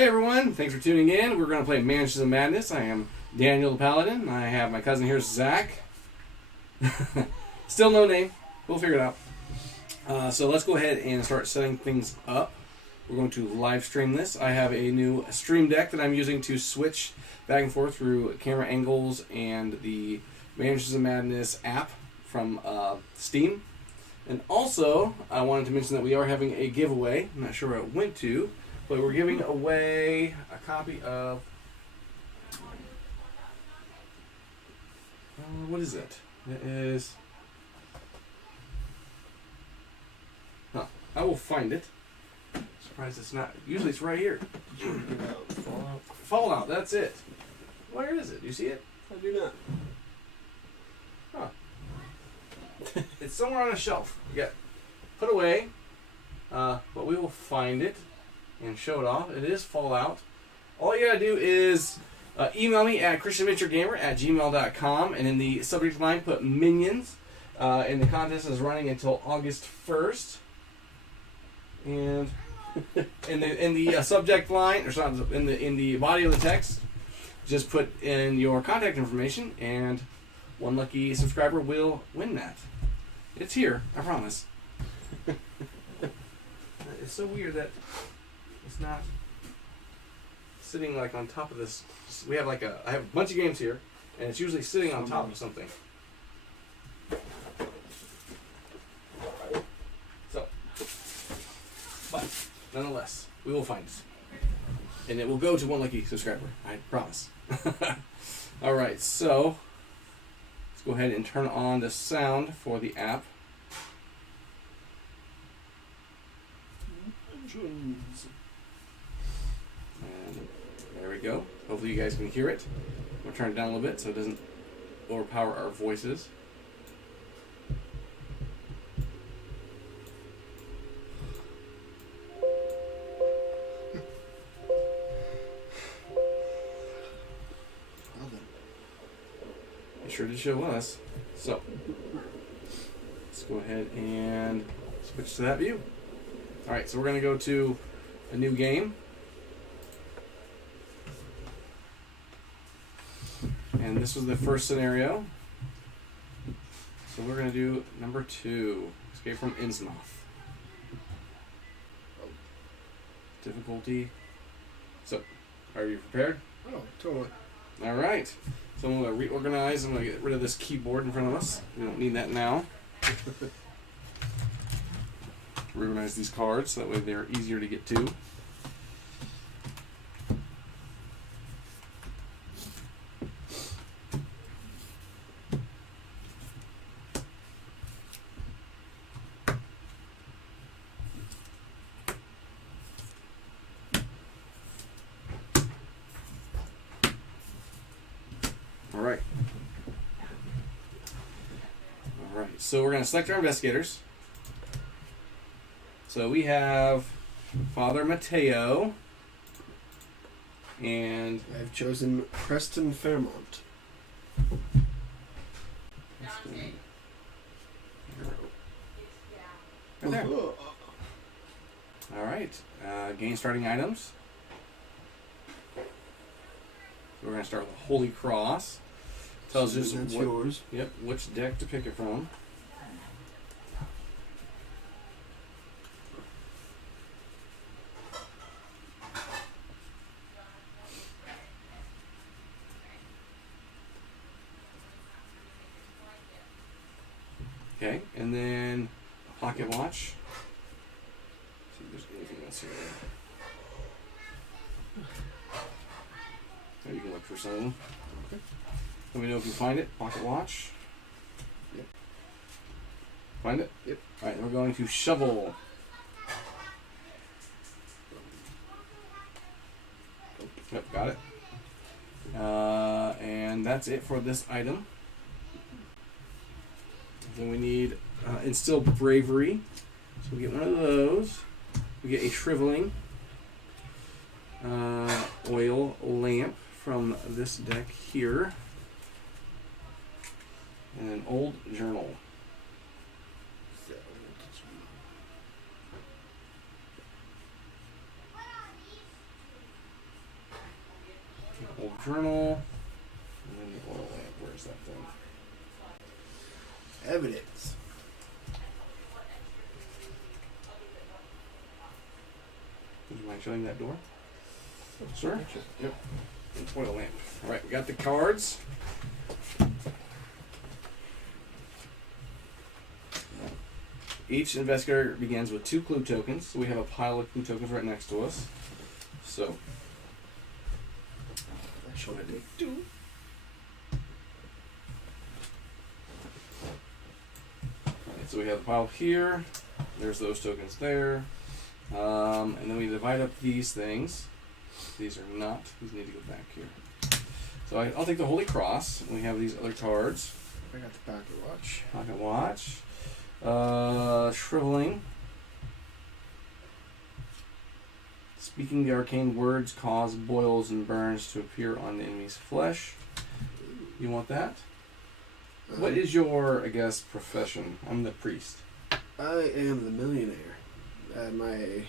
Hey everyone, thanks for tuning in. We're going to play Mansions of Madness. I am Daniel the Paladin. I have my cousin here, Zach. Still no name. We'll figure it out. So let's go ahead and start setting things up. We're going to live stream this. I have a new stream deck that I'm using to switch back and forth through camera angles and the Mansions of Madness app from Steam. And also, I wanted to mention that we are having a giveaway. I'm not sure where it went to, but we're giving away a copy of... what is it? It is... Huh. I will find it. Surprised it's not. Usually it's right here. Fallout. Fallout, that's it. Where is it? Do you see it? I do not. Huh. It's somewhere on a shelf. You got put away, but we will find it and show it off. It is Fallout. All you gotta do is email me at christianventuregamer@gmail.com, and in the subject line put Minions. And the contest is running until August 1st. And in the subject line, or sorry, in the body of the text, just put in your contact information, and one lucky subscriber will win that. It's here, I promise. It's so weird that it's not sitting like on top of this. We have like I have a bunch of games here, and it's usually sitting on top of something. So, but nonetheless, we will find it, and it will go to one lucky subscriber. I promise. All right, so let's go ahead and turn on the sound for the app. And there we go. Hopefully you guys can hear it. I'm going to turn it down a little bit so it doesn't overpower our voices. It sure did show us. So let's go ahead and switch to that view. Alright, so we're going to go to a new game. And this was the first scenario. So we're going to do number 2. Escape from Innsmouth. Difficulty. So, are you prepared? Oh, totally. Alright. So I'm going to reorganize. I'm going to get rid of this keyboard in front of us. We don't need that now. Reorganize these cards so that way they're easier to get to. Alright. Alright, so we're going to select our investigators. So we have Father Mateo, and I've chosen Preston Fairmont. Right there. All right, gain starting items. So we're going to start with Holy Cross. Tells us that's what, yours. Yep, which deck to pick it from. Okay, and then a pocket watch. See if there's anything else here. Oh, you can look for some. Okay. Let me know if you find it. Pocket watch. Yep. Find it? Yep. Alright, we're going to shovel. Yep, got it. And that's it for this item. Then we need instill bravery. So we get one of those. We get a shriveling oil lamp from this deck here. And an old journal. journal. And then the oil lamp. Where's that thing? Evidence. Would you mind showing that door? Sir? Yep. And oil lamp. Alright, we got the cards. Each investigator begins with 2 clue tokens. So we have a pile of clue tokens right next to us. So, I should take 2. so we have a pile here. There's those tokens there. And then we divide up these things. These are not. These need to go back here. So I'll take the Holy Cross. And we have these other cards. I got the pocket watch. Pocket watch. Shriveling. Speaking the arcane words cause boils and burns to appear on the enemy's flesh. You want that? What is your, I guess, profession? I'm the priest. I am the millionaire. My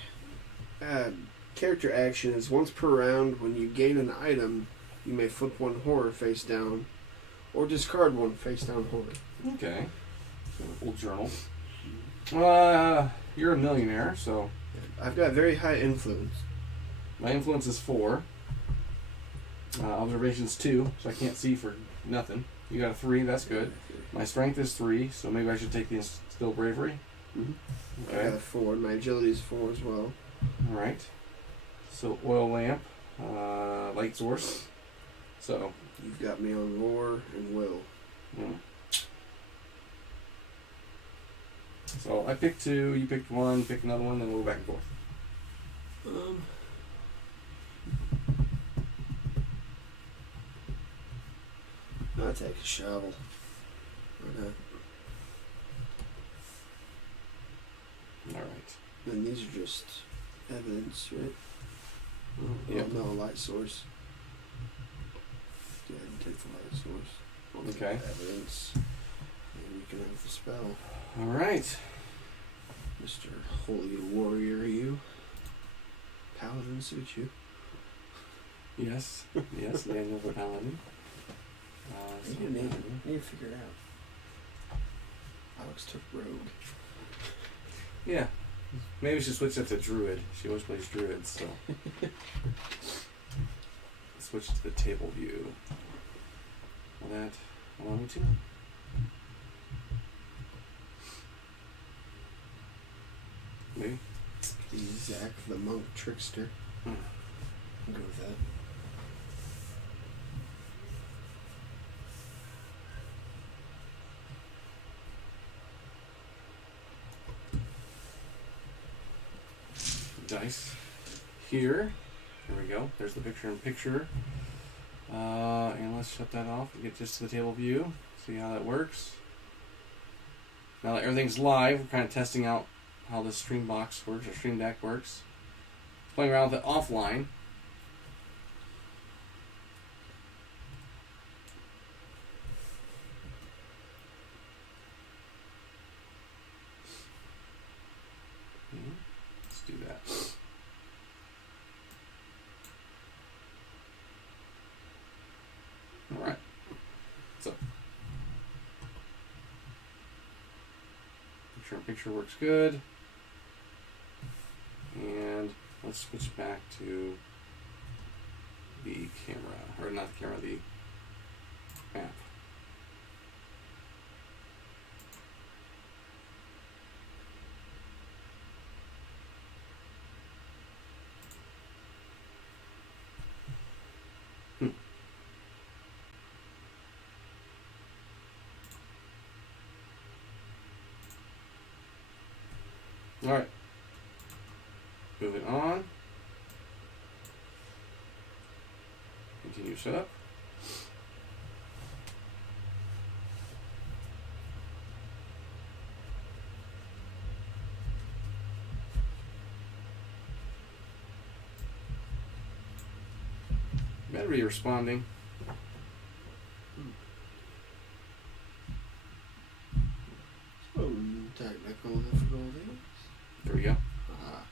character action is once per round. When you gain an item, you may flip one horror face down, or discard one face down horror. Okay. Old journal. You're a millionaire, so I've got very high influence. my influence is 4. Observation's 2, so I can't see for nothing. You got a 3, that's good. My strength is 3, so maybe I should take the instill bravery. Mm-hmm. I Okay. got a 4. My agility is 4 as well. All right. So oil lamp, light source. So. You've got me on roar and will. Hmm. So I picked 2, you picked 1, pick another one, then we'll go back and forth. I'll take a shovel. Why not? All right. And these are just evidence, right? Yeah. Oh, no, light source. Go ahead and take the light source. I'll take Okay. Evidence. And you can have the spell. All right. Mr. Holy Warrior, you. Paladin suit you. Yes. Yes. Daniel the Paladin. You need to figure it out. Alex took rogue. Yeah. Maybe we should switch that to Druid. She always plays Druid, so. Switch to the table view. Will that allow me to? Maybe. The Zach the Monk Trickster. Hmm. I'll go with that. Dice here. Here we go. There's the picture-in-picture. And let's shut that off and get just to the table view. See how that works. Now that everything's live, we're kind of testing out how the stream box works or stream deck works. Playing around with it offline. Let's do that. All right. So, picture works good. And let's switch back to the camera, or not the camera, the map. All right. Moving on. Continue setup. Battery responding. Technical difficulties. There we go. Ah.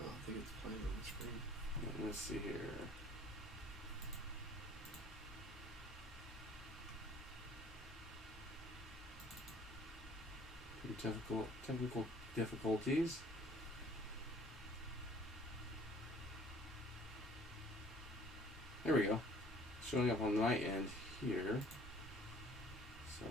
Oh, I think it's playing on the screen. technical difficulties. There we go. Showing up on my end here. So.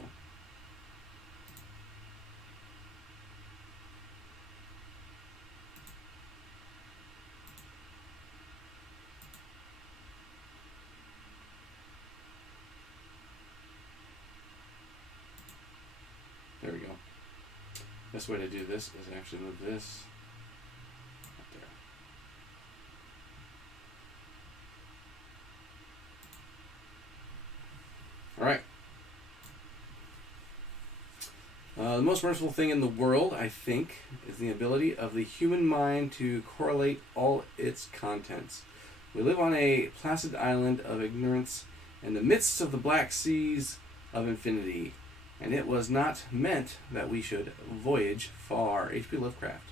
There we go. Best way to do this is actually move this up there. Alright. The most merciful thing in the world, I think, is the ability of the human mind to correlate all its contents. We live on a placid island of ignorance in the midst of the black seas of infinity, and it was not meant that we should voyage far. H.P. Lovecraft.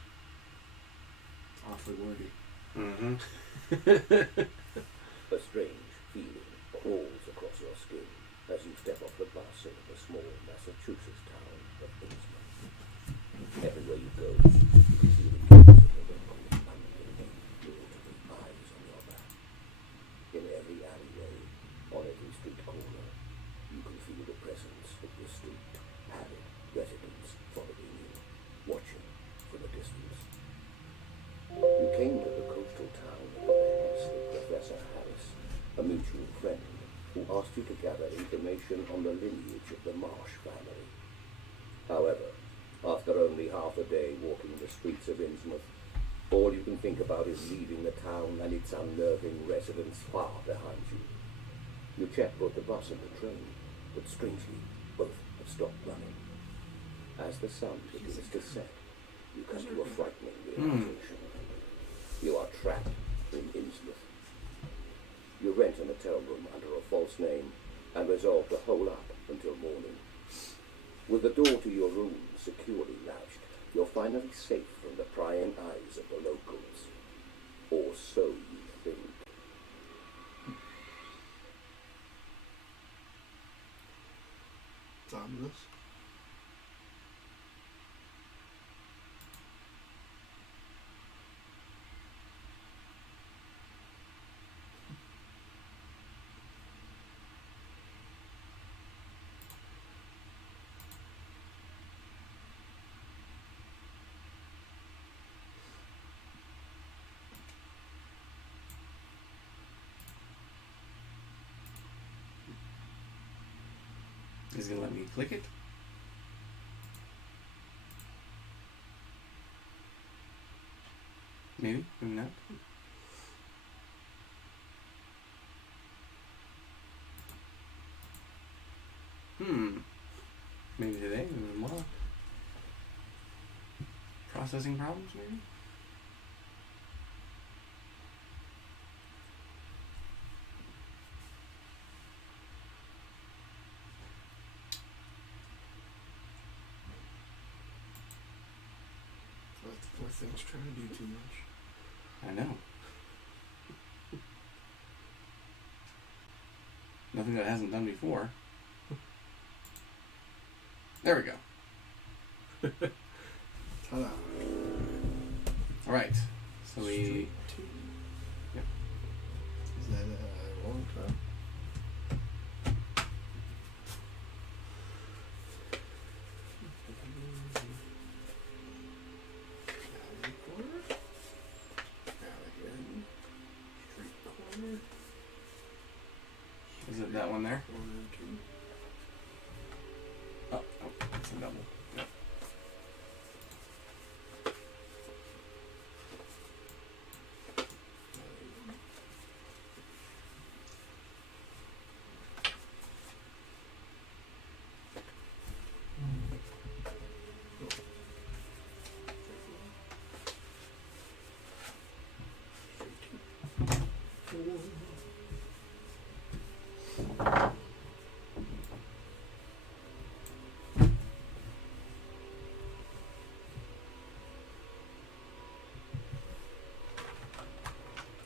Awfully wordy. Mm-hmm. A strange feeling crawls across your skin as you step off the bus into the small Massachusetts town of Innsmouth. Everywhere you go, you can feel the gaze of the local unbelieving eyes on your back. In every alleyway, on every street corner, you can feel the presence of the street, habit, residents following you, watching from a distance. You came to the coastal town at the behest of Professor Harris, a mutual friend, who asked you to gather information on the lineage of the Marsh family. However, after only half a day walking the streets of Innsmouth, all you can think about is leaving the town and its unnerving residents far behind you. You check both the bus and the train, but strangely, both have stopped running. As the sun begins to set, you come to a frightening realization. You are trapped in Innsmouth. You rent an hotel room under a false name and resolve to hole up until morning. With the door to your room securely latched, you're finally safe from the prying eyes of the locals. Or so you think. It's ominous. Is it going to let me click it? Maybe, maybe not. Maybe today, maybe tomorrow. Processing problems, maybe? Poor thing's trying to do too much. I know. Nothing that it hasn't done before. There we go. Ta-da. Alright. So we... Street 2. Yep. Is that a long time? Is it that one there? 1 and 2. Oh, it's a double. Yep.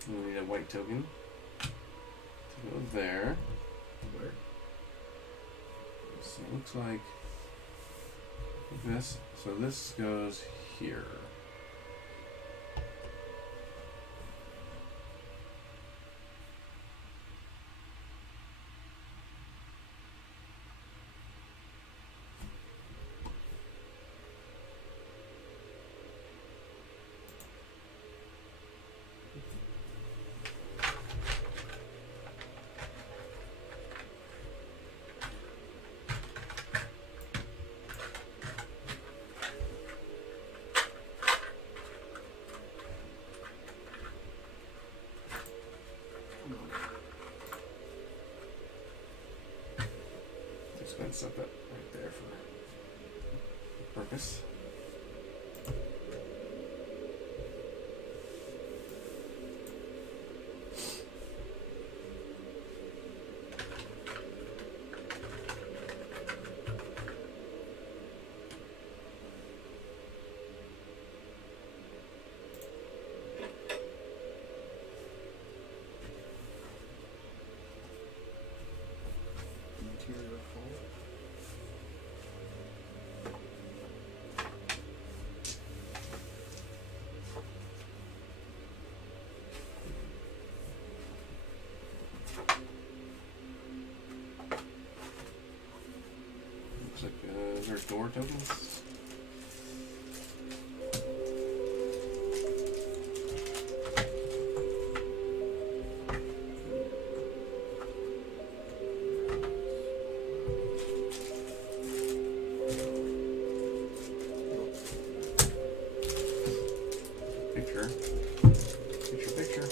We need a white token to go there. Where? So it looks like this. So this goes here. Just going to set that right there for purpose. Interior fold. Looks like there's door tokens. Picture. Picture.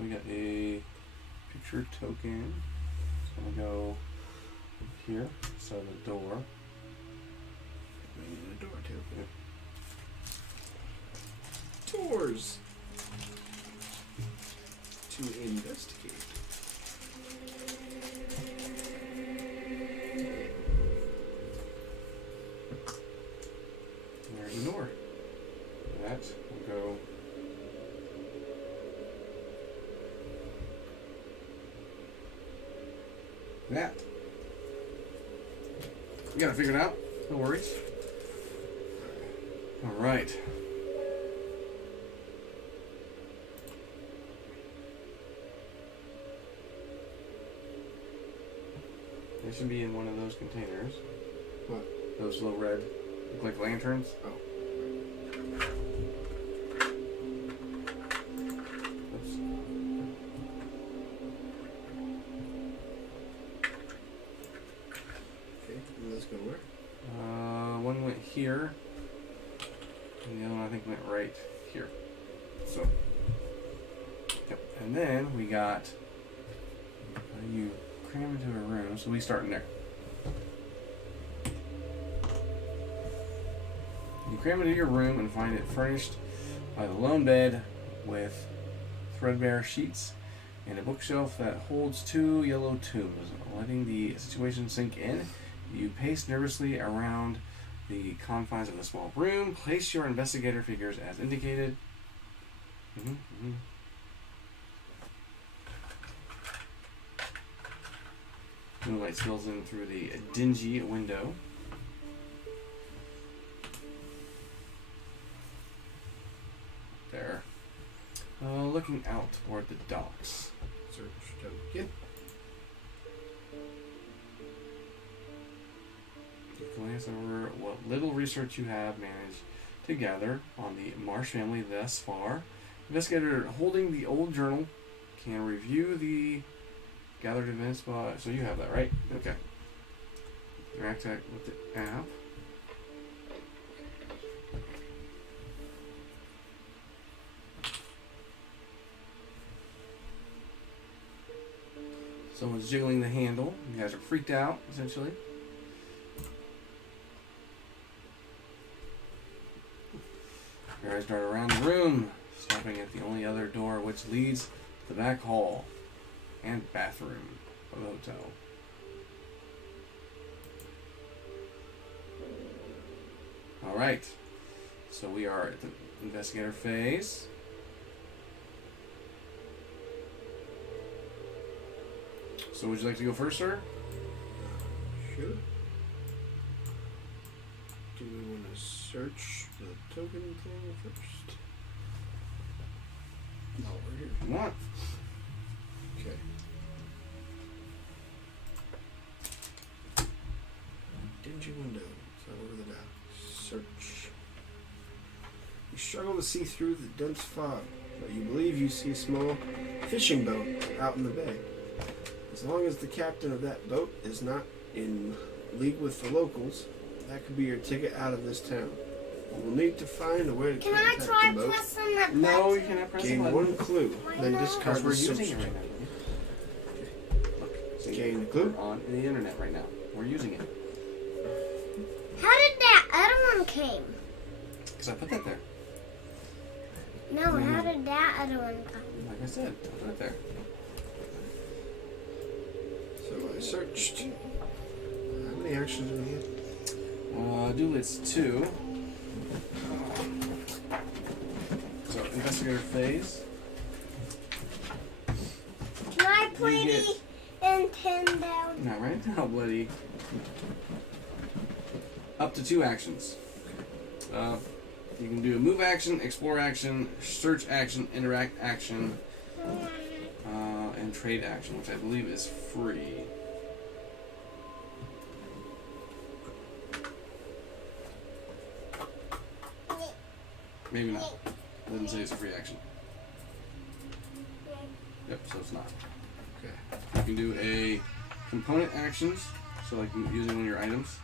We got a picture token. It's gonna go here. So the door. We need a door token. Doors. To investigate. There's the door. That will go. That. We gotta figure it out. No worries. All right. They should be in one of those containers. What? Those little red, look like lanterns. Oh. Oops. Okay, and those go where? One went here, and the other one I think went right here. So, yep. And then we got you cram into a room, so we start in there. You cram into your room and find it furnished by the lone bed with threadbare sheets and a bookshelf that holds 2 yellow tombs. Letting the situation sink in, you pace nervously around the confines of the small room. Place your investigator figures as indicated. Moonlight spills in through the dingy window. There. Looking out toward the docks. Search token. You glance over what little research you have managed to gather on the Marsh family thus far. Investigator holding the old journal can review the gathered events. So you have that, right? Okay. Interact with the app. Someone's jiggling the handle. You guys are freaked out, essentially. Your eyes dart around the room, stopping at the only other door, which leads to the back hall and bathroom of the hotel. All right. So we are at the investigator phase. So would you like to go first, sir? Sure. Do we want to search the token thing first? No, we're here. If you want. Okay. Dingy window. So over the dock. Search. You struggle to see through the dense fog, but you believe you see a small fishing boat out in the bay. As long as the captain of that boat is not in league with the locals, that could be your ticket out of this town. You will need to find a way to Can I contact try the boat. pressing that No, button? you cannot press the Gain button. one clue, then not? discard Because we're the search using it right check. now. Look, see, Gain a clue. we're on the internet right now. We're using it. How did that other one came? Because I put that there. No, how did that other one come? Like I said, I put it there. So I searched. How many actions do we get? Duel, it's 2. So, investigator phase. Can I play You get- the Nintendo? Not right now, buddy. Up to 2 actions. You can do a move action, explore action, search action, interact action, and trade action, which I believe is free. Maybe not. It doesn't say it's a free action. Yep, so it's not. Okay. You can do a component actions, so like using one of your items.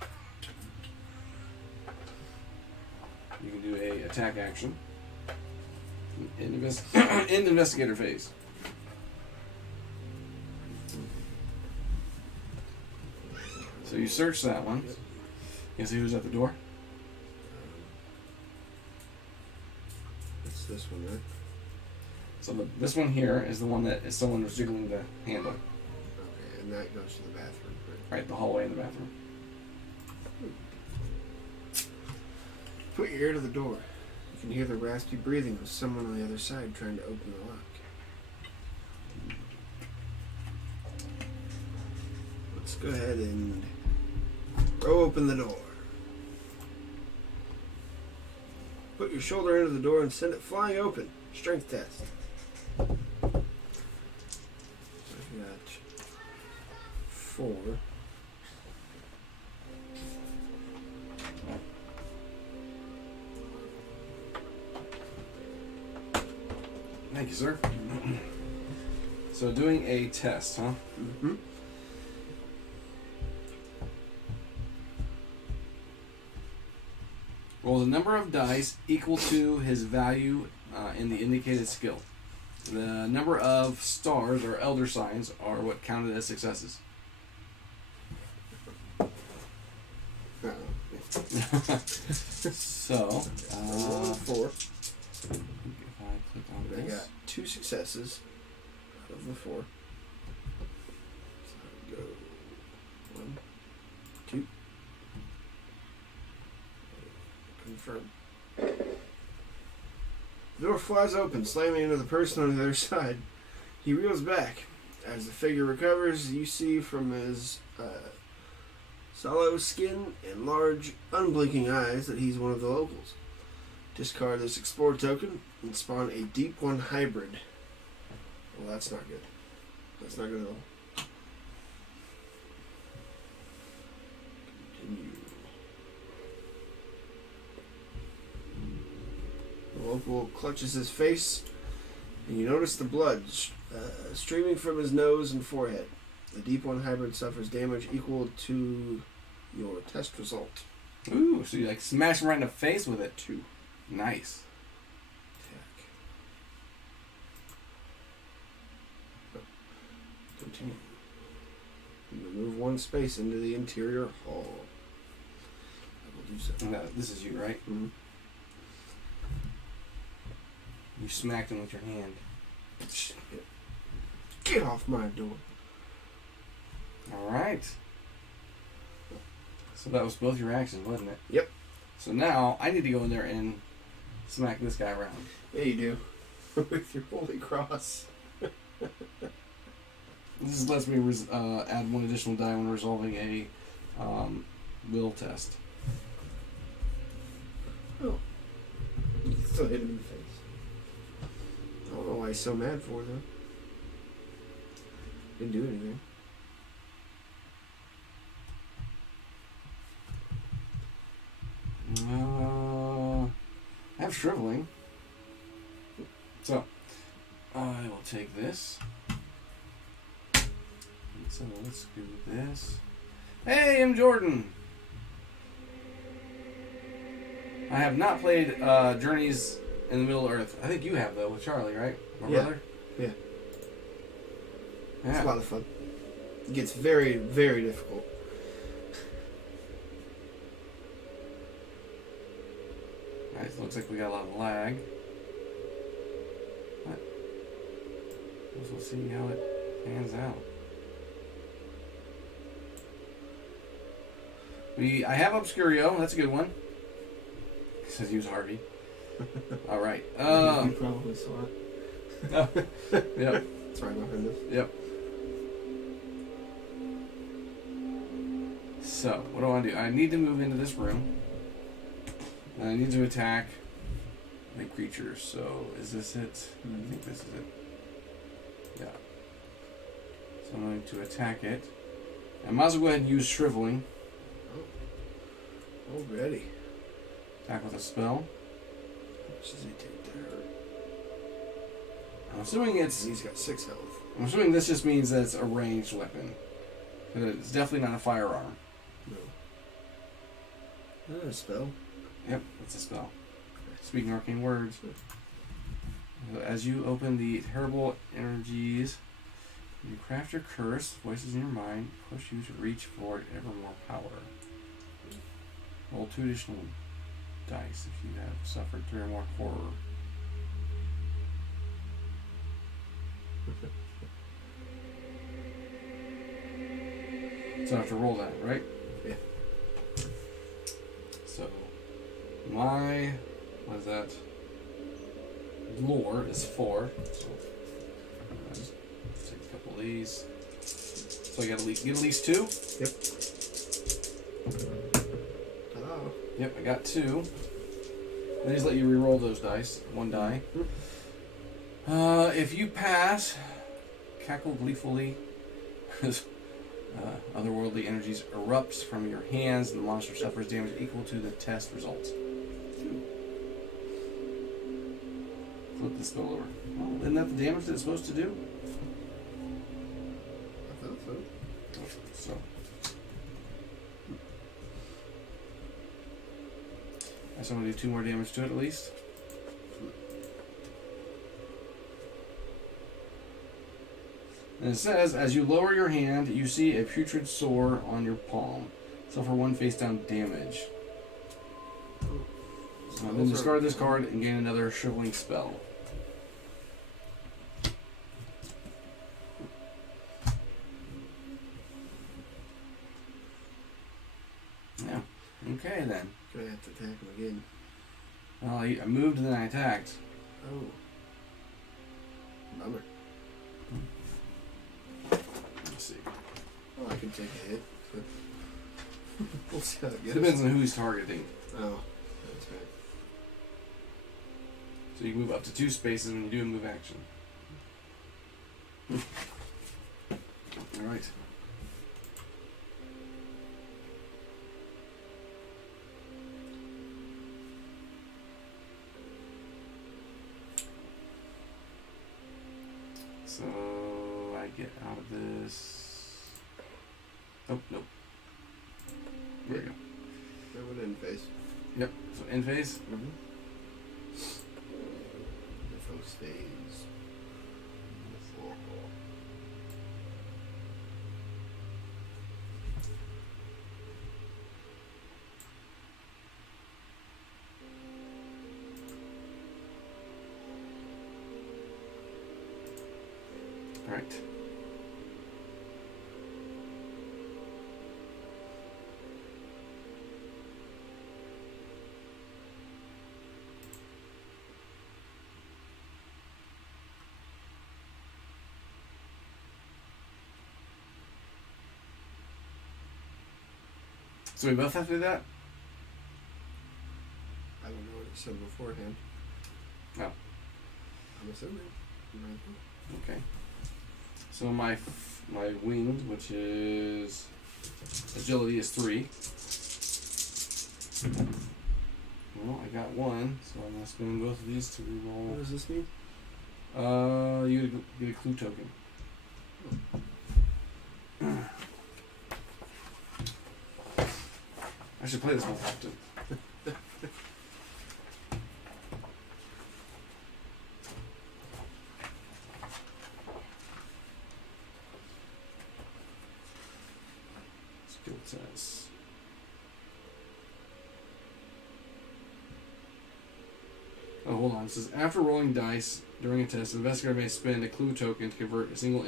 You can do a attack action. In investigator phase. So you search that one. You see who's at the door? It's this one, right? So this one here is the one that is someone who's jiggling the handle. Okay, and that goes to the bathroom, right? Right, the hallway in the bathroom. Put your ear to the door. You can hear the raspy breathing of someone on the other side trying to open the lock. Let's go ahead and throw open the door. Put your shoulder into the door and send it flying open. Strength test. I've got 4. Thank you, sir. So doing a test, huh? Mm-hmm. Rolls a number of dice equal to his value in the indicated skill. The number of stars or elder signs are what counted as successes. So, Roll 4. if I click on I this, got 2 successes out of the 4. So go 1, 2. Confirm. The door flies open, slamming into the person on the other side. He reels back. As the figure recovers, you see from his sallow skin and large, unblinking eyes that he's one of the locals. Discard this Explore token and spawn a Deep One hybrid. Well, that's not good. That's not good at all. Continue. The local clutches his face, and you notice the blood streaming from his nose and forehead. The Deep One hybrid suffers damage equal to your test result. ooh, so you like smash him right in the face with it. 2. Nice. Attack. Continue. Remove 1 space into the interior hall. I will do so. And this is you, right? Mhm. You smacked him with your hand. Get off my door. All right. So that was both your actions, wasn't it? Yep. So now I need to go in there and smack this guy around. Yeah, you do. With your holy cross. This lets me add one additional die when resolving a will test. Oh. You can still hit him in the face. I don't know why he's so mad for though. Didn't do anything. I have shriveling. So, I will take this. So let's do this. Hey, I'm Jordan. I have not played Journeys in the Middle Earth. I think you have though with Charlie, right? My brother. Yeah. It's a lot of fun. It gets very, very difficult. Alright, so looks like we got a lot of lag. But we'll see how it pans out. I have Obscurio, that's a good one. It says use Harvey. Alright. You probably saw it. Yep. It's right behind us. Yep. So, what do I do? I need to move into this room. And I need to attack the creature. So, is this it? I think this is it. Yeah. So I'm going to attack it. I might as well go ahead and use Shriveling. Oh. Already. Attack with a spell. How much does he take to hurt? I'm assuming it's... He's got 6 health. I'm assuming this just means that it's a ranged weapon. It's definitely not a firearm. No. Is that a spell? Yep, it's a spell. Speaking arcane words. As you open the terrible energies, you craft your curse, voices in your mind, push you to reach for ever more power. Roll 2 additional dice if you have suffered 3 or more horror. So I have to roll that, right? Yeah. So my, what is that? Lore is 4. So I just take a couple of these. So I got get at least 2. Yep. Hello. Yep, I got 2. They just let you re-roll those dice. 1 die. If you pass, cackle gleefully. Otherworldly energies erupts from your hands, and the monster suffers damage equal to the test results. Flip the spell over. Well, isn't that the damage that it's supposed to do? I thought so. So. I just want to do 2 more damage to it at least. And it says, as you lower your hand, you see a putrid sore on your palm. Suffer 1 face down damage. Then discard this card and gain another shriveling spell. Yeah. Okay then. Gonna have to attack him again. Well, I moved and then I attacked. Oh. Bummer. Let's see. Well, I can take a hit, but we'll see how it goes. Depends on who he's targeting. Oh, that's right. So you can move up to 2 spaces when you do a move action. Alright. So I get out of this. Oh, nope. There we go. Throw it in face. Yep. So end phase. Mm-hmm. The foe stays. Alright. So we both have to do that? I don't know what you said beforehand. No. I'm assuming. You might as well. Okay. So my winged, which is agility, is 3. Well, I got 1, so I'm gonna spin both of these to reroll. What does this mean? You get a clue token. I should play this more often. Skill test. Oh, hold on. It says after rolling dice during a test, the investigator may spend a clue token to convert a single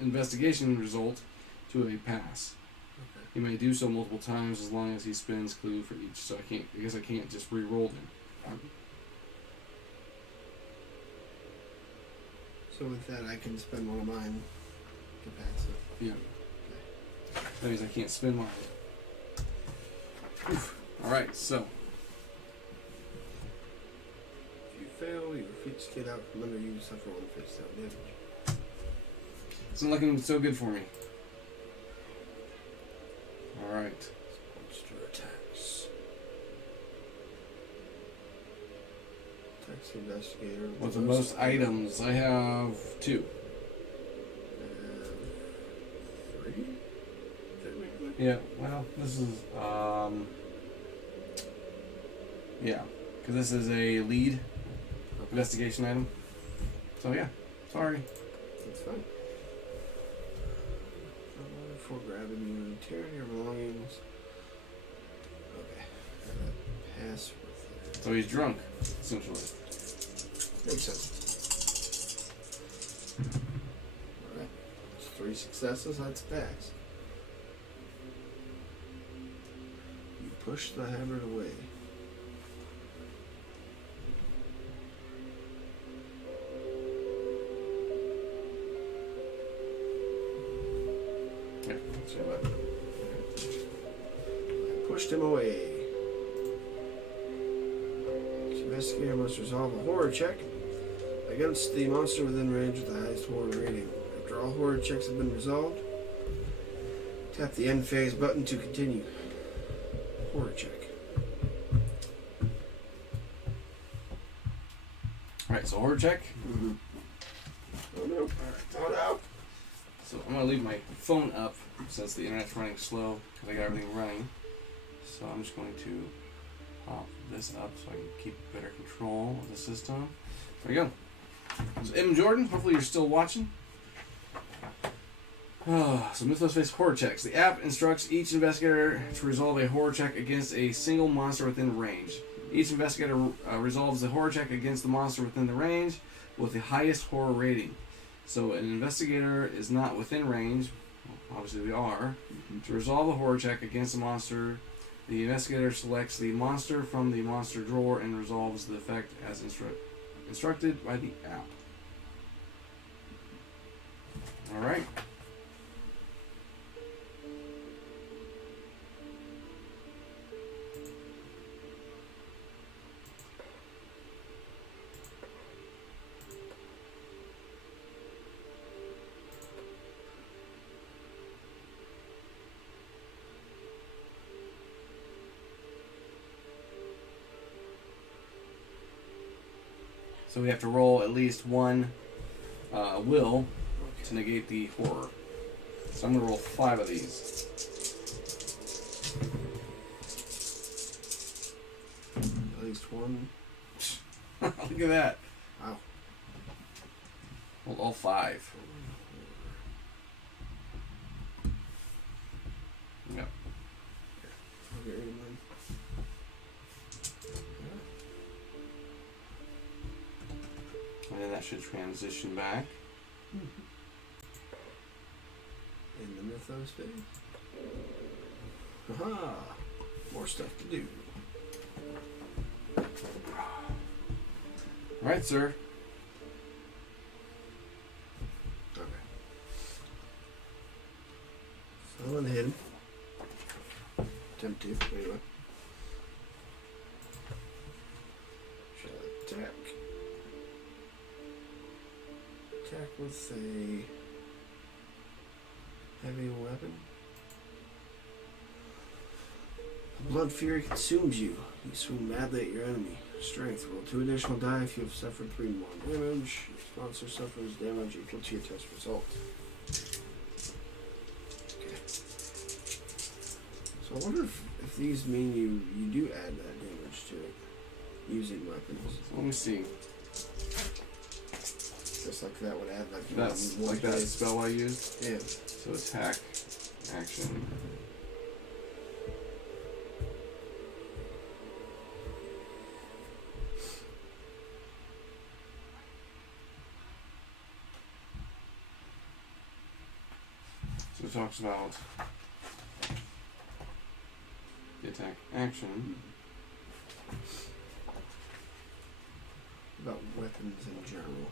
investigation result to a pass. Okay. He may do so multiple times as long as he spends clue for each. So I guess I can't just re-roll them. So with that, I can spend one of mine to pass it. Yeah. That means I can't spend mine. Oof. All right. So If you fail, your feet skid out from under you and suffer 1 face down damage. it's not looking so good for me. All right. Monster attacks. Attacks the investigator. With the most items, I have 2. 3? Technically. Yeah. Well, this is yeah, because this is a lead investigation item. So yeah, sorry. That's fine. For grabbing you, tearing your belongings. Okay. Pass with it. So he's drunk, essentially. Makes sense. Alright. That's 3 successes, that's pass. You push the hammer away. Yeah. That's your weapon. I pushed him away. The investigator must resolve a horror check against the monster within range with the highest horror rating. After all horror checks have been resolved, tap the end phase button to continue. Horror check. Alright, so horror check. Mm-hmm. Oh no. Oh no. So I'm going to leave my phone up since the internet's running slow because I got everything running. So I'm just going to pop this up so I can keep better control of the system. There we go. So M. Jordan, hopefully you're still watching. So Mythos Face horror checks. The app instructs each investigator to resolve a horror check against a single monster within range. Each investigator resolves the horror check against the monster within the range with the highest horror rating. So an investigator is not within range, well, obviously we are. To resolve a horror check against a monster, the investigator selects the monster from the monster drawer and resolves the effect as instructed by the app. Alright. So we have to roll at least one will to negate the horror. So I'm going to roll 5 of these. At least one. Look at that. Wow. Rolled all 5. Yep. I'll get rid of mine. And then that should transition back. In the Mythos phase. Aha! More stuff to do. Alright, sir. Okay. So I'm gonna hit him. attempt to, anyway. Shall attack. Attack with a heavy weapon. Blood Fury consumes you. You swing madly at your enemy. Strength. Roll 2 additional die if you have suffered 3 more damage. This monster suffers damage equal to your test result. Okay. So I wonder if these mean you do add that damage to it using weapons. So let me see. Just like that would add like That's one like that base. spell I used. Yeah. So attack, action. So it talks about the attack action. About weapons in general.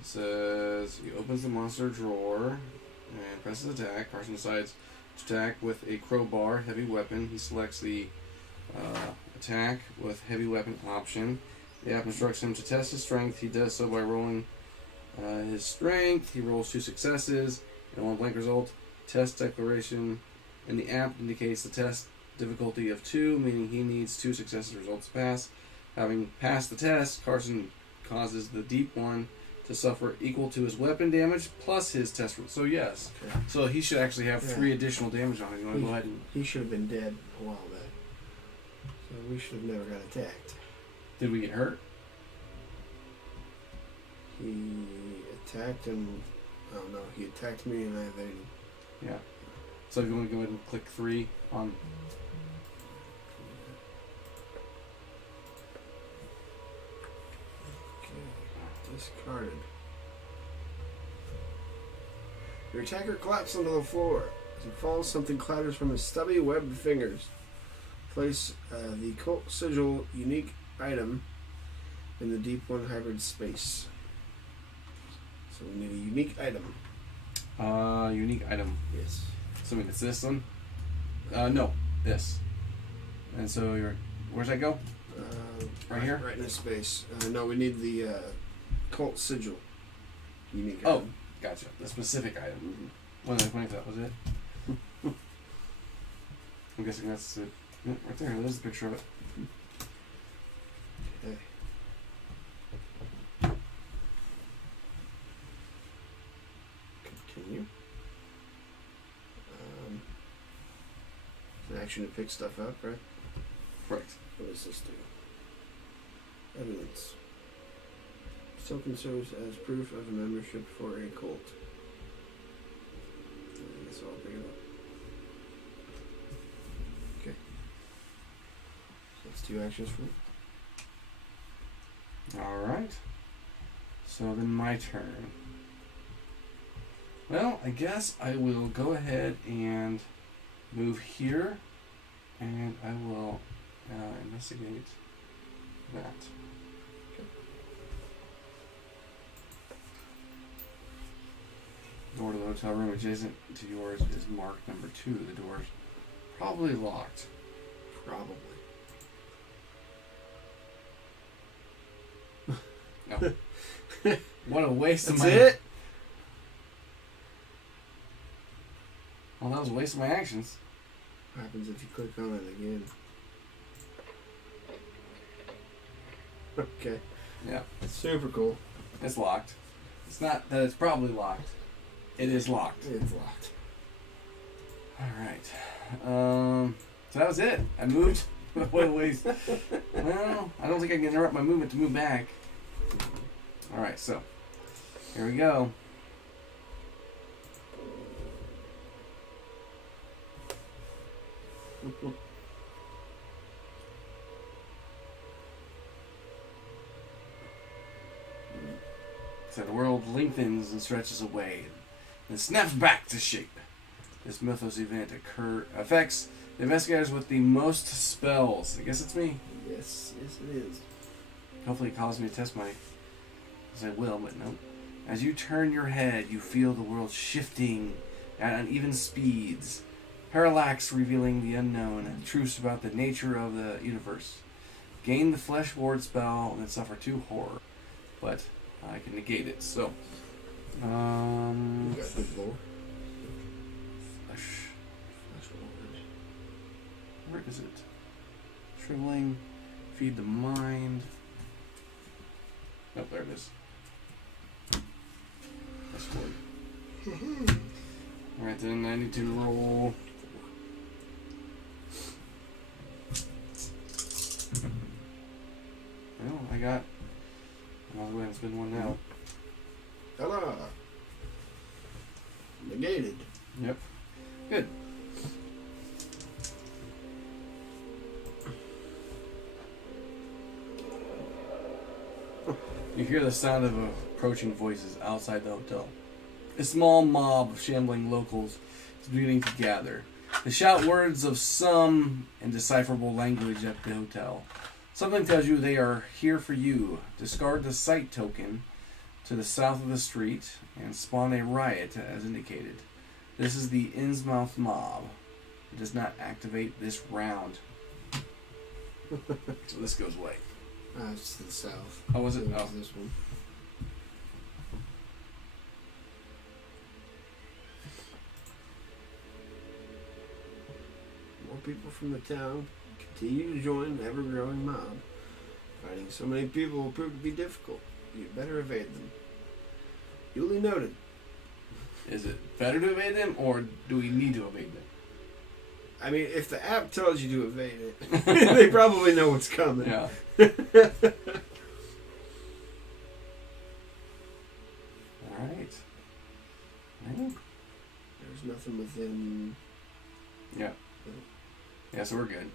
It says he opens the monster drawer and presses attack. Carson decides to attack with a crowbar, heavy weapon. He selects the attack with heavy weapon option. The app instructs him to test his strength. He does so by rolling his strength. He rolls 2 successes and 1 blank result. Test declaration in the app indicates the test difficulty of 2, meaning he needs 2 successive results to pass. Having passed the test, Carson causes the deep one to suffer equal to his weapon damage plus his test. So yes, Okay. so he should actually have Yeah. 3 additional damage on him. You want to go ahead and He should have been dead a while back. So we should have never got attacked. did we get hurt? He attacked and oh no, he attacked me and I evaded. Yeah. So if you want to go ahead and click 3 on. Okay. Discarded. Your attacker collapses onto the floor. As he falls, something clatters from his stubby, webbed fingers. Place the cult sigil unique item in the deep one hybrid space. So we need a unique item. Unique item. Yes. So I mean, it's this one. No, this. And so where's that go? Right here? Right in this space. No, we need the cult sigil unique Oh, item. gotcha. The specific item. Well, I think that was it. I'm guessing that's it. Yep, right there. There's the picture of it. Okay. Continue. It's an action to pick stuff up, right? Correct. What does this do? Evidence. Token serves as proof of membership for a cult. I guess I'll bring it up. Okay. So that's 2 actions for me. Alright. So then my turn. Well, I guess I will go ahead and move here, and I will investigate that. Door to the hotel room adjacent to yours is marked number 2. The door is probably locked. Probably. No. What a waste of That's my... it? Well, that was a waste of my actions. What happens if you click on it again? Okay. Yeah. Super cool. It's locked. It's not that it's probably locked. It is locked. It's locked. Alright. So that was it. I moved. What a waste. Well, I don't think I can interrupt my movement to move back. Alright, so here we go. So the world lengthens and stretches away, and snaps back to shape. This mythos event affects the investigators with the most spells. I guess it's me. Yes, it is. Hopefully it causes me to test my... As I will, but no. As you turn your head, you feel the world shifting at uneven speeds. Parallax revealing the unknown, truths about the nature of the universe. Gain the flesh ward spell and then suffer 2 horror. But I can negate it, so. You got the lore. Flesh. Flesh ward. Where is it? Shriveling. Feed the mind. Oh, there it is. Flesh ward. Alright, then I need to roll. Well, I got. I'll go ahead and spend 1 now. Ta-da! Negated. Yep. Good. You hear the sound of approaching voices outside the hotel. A small mob of shambling locals is beginning to gather. They shout words of some indecipherable language at the hotel. Something tells you they are here for you. Discard the sight token to the south of the street and spawn a riot as indicated. This is the Innsmouth mob. It does not activate this round. So this goes away. It's to the south. Oh, was it? So Oh. it's this one. More people from the town continue to join the ever-growing mob. Fighting so many people will prove to be difficult. You'd better evade them. Duly noted. Is it better to evade them, or do we need to evade them? I mean, if the app tells you to evade it, they probably know what's coming. Yeah. Alright. There's nothing within. Yeah. Yeah, so we're good.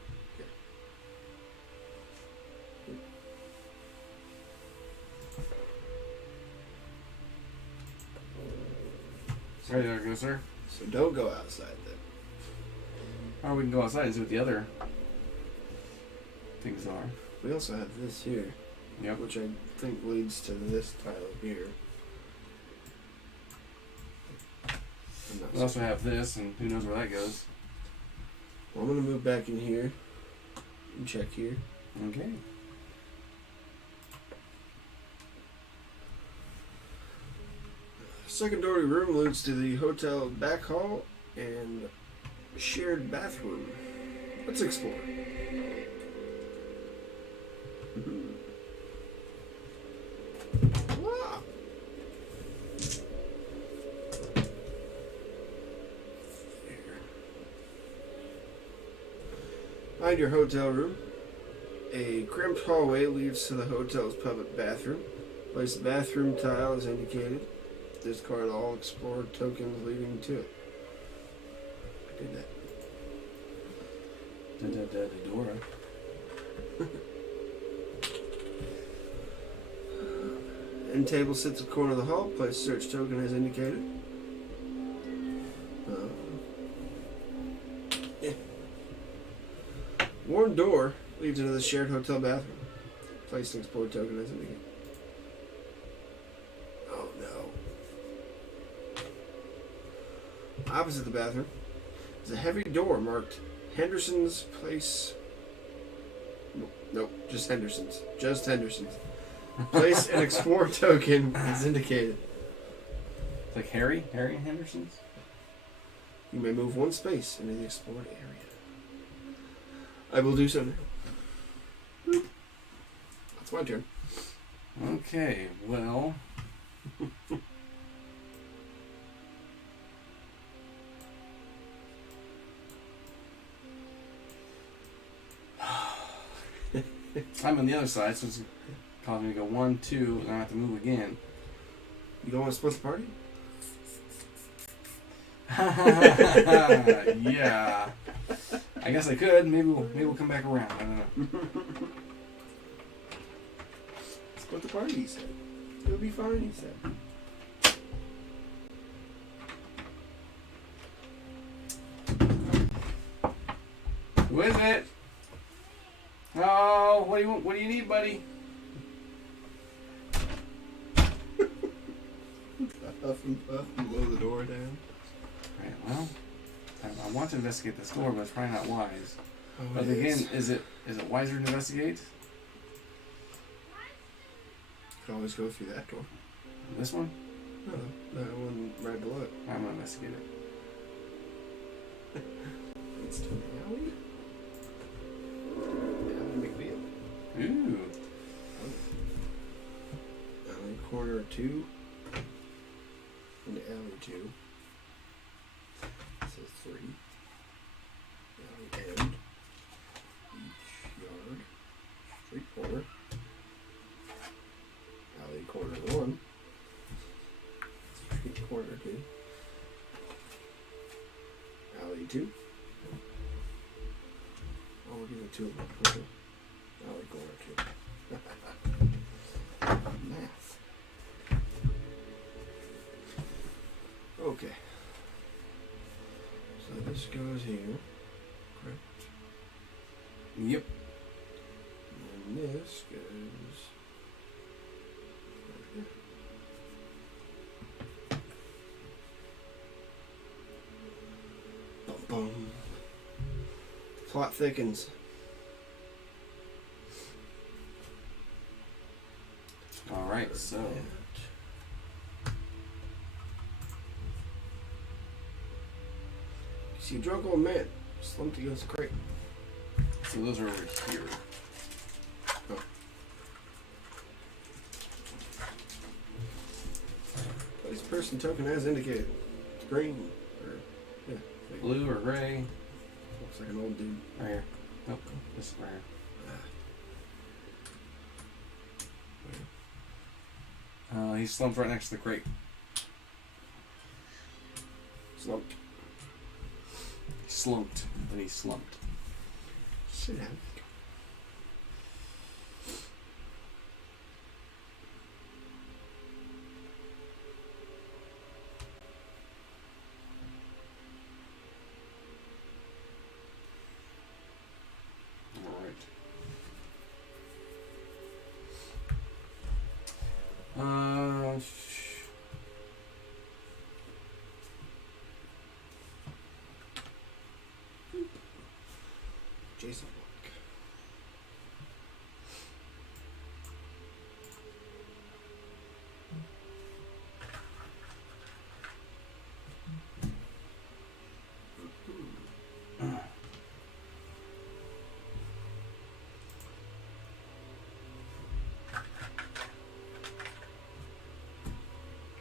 Right there, go, sir. So don't go outside then. Or we can go outside and see what the other things are. We also have this here, Yep. which I think leads to this tile here. I'm not We also have this, and who knows where that goes. Well, I'm going to move back in here and check here. Okay. Secondary room leads to the hotel back hall and shared bathroom. Let's explore. Wow. Find your hotel room. A cramped hallway leads to the hotel's public bathroom. Place the bathroom tile as indicated. Discard all explored tokens leading to it. I did that. Dora. End table sits at the corner of the hall. Place search token as indicated. Yeah. Worn door leads into the shared hotel bathroom. Place an explore token as indicated. Oh no. Opposite the bathroom is a heavy door marked Henderson's Place. Nope, just Henderson's. Just Henderson's. Place an explore token as indicated. It's like Harry Henderson's. You may move one space into the explored area. I will do so now. Boop. That's my turn. Okay, well. I'm on the other side, so it's causing me to go 1, 2, and I have to move again. You don't want to split the party? Yeah. I guess I could. Maybe we'll come back around. I don't know. Split the party, he said. It'll be fine, he said. Who is it? Oh, what do you need, buddy? Huff and puff and blow the door down. Right, well, I want to investigate this door, but it's probably not wise. Oh, But it again, is. is it wiser to investigate? You can always go through that door. This one? No, that one right below it. I'm gonna investigate it. It's to the alley. Alley McBeal. Ooh. Alley corner 2. Into alley 2. It says 3. Alley end. Each yard. Street corner. Alley corner 1. Street corner 2. Alley 2. Oh, we'll give it 2 of them. Okay. Alley corner 2. Math. Okay. So this goes here. Correct. Yep. And this goes. Right here. Bum bum. Plot thickens. All right. So. See a drunk old man slumped against the crate. So those are over here. Oh. Place person token as indicated. It's green. Or, yeah. Like, Blue or gray? looks like an old dude. Right here. Nope. This is right here. He's slumped right next to the crate. Slumped. He slumped, but he slumped. Sit down. All right. Jason Block.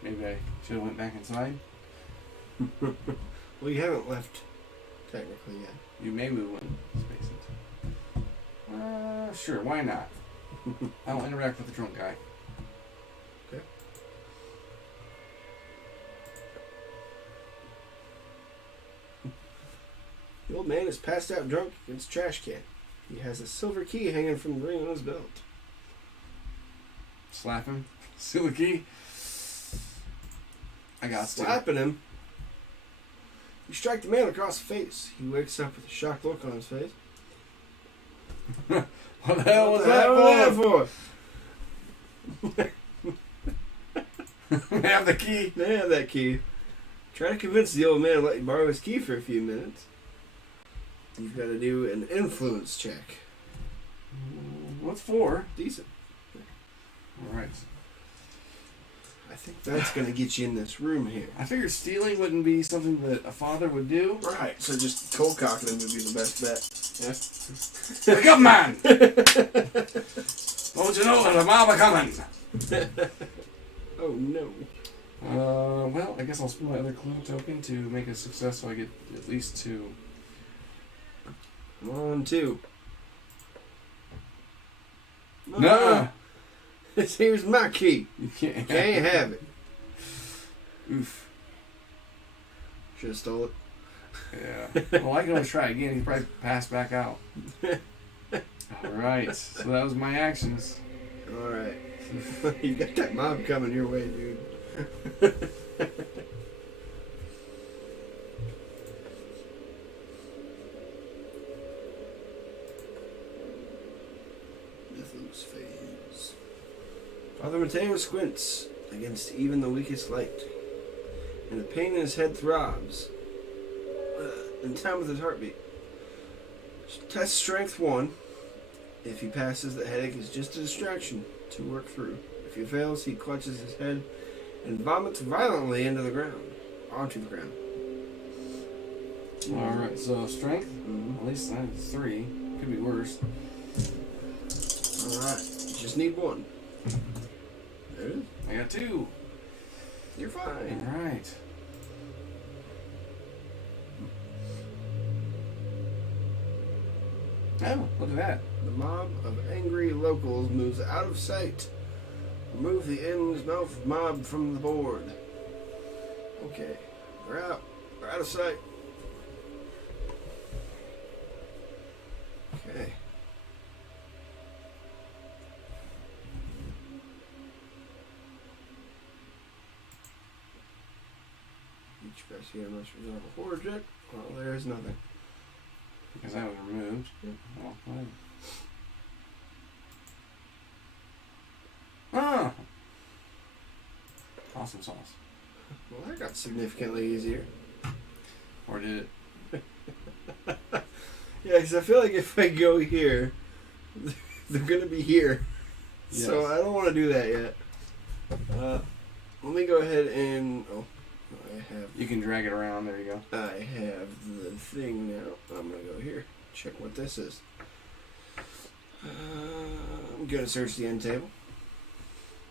Maybe I should have went back inside. Well, you haven't left technically yet. You may move one space into. Sure, why not? I'll interact with the drunk guy. Okay. The old man is passed out drunk against a trash can. He has a silver key hanging from the ring on his belt. Slap him. Steal the key. I got to. Slapping him. You strike the man across the face. He wakes up with a shocked look on his face. What the hell was What the hell that was for? They have the key. They have that key. Try to convince the old man to let you borrow his key for a few minutes. You've got to do an influence check. What's for? Decent. All right. I think that's going to get you in this room here. I figured stealing wouldn't be something that a father would do. Right, so just cold cocking him would be the best bet. Wake up, man! Don't you know there's a mob coming? Oh no. Well, I guess I'll spend my other clue token to make a success so I get at least 2. Come on, 2. Nuh-uh. Here's my key. You can't Can't have it. Oof. Should have stole it. Yeah. Well, I can always try again. He probably passed back out. Alright. So that was my actions. Alright. You got that mob coming your way, dude. Mythos phase. Father Mateo squints against even the weakest light, and the pain in his head throbs in time with his heartbeat. Test strength 1. If he passes, the headache is just a distraction to work through. If he fails, he clutches his head and vomits violently onto the ground. Alright, so strength? Mm-hmm. At least that's 3. Could be worse. Alright, you just need 1. There it is. I got 2. You're fine. Alright. Oh, look at that. The mob of angry locals moves out of sight. Remove the end's mouth mob from the board. Okay, we're out. We're out of sight. Okay. Each investigator must resolve a horror check. Well, there is nothing. Because that was removed. Yep. Well, whatever. Ah! Awesome sauce. Well, that got significantly easier. Or did it? Yeah, because I feel like if I go here, they're going to be here. Yes. So I don't want to do that yet. Let me go ahead and... Oh, I have... You can drag it around. There you go. I have the thing now. I'm going to go here. Check what this is. I'm going to search the end table.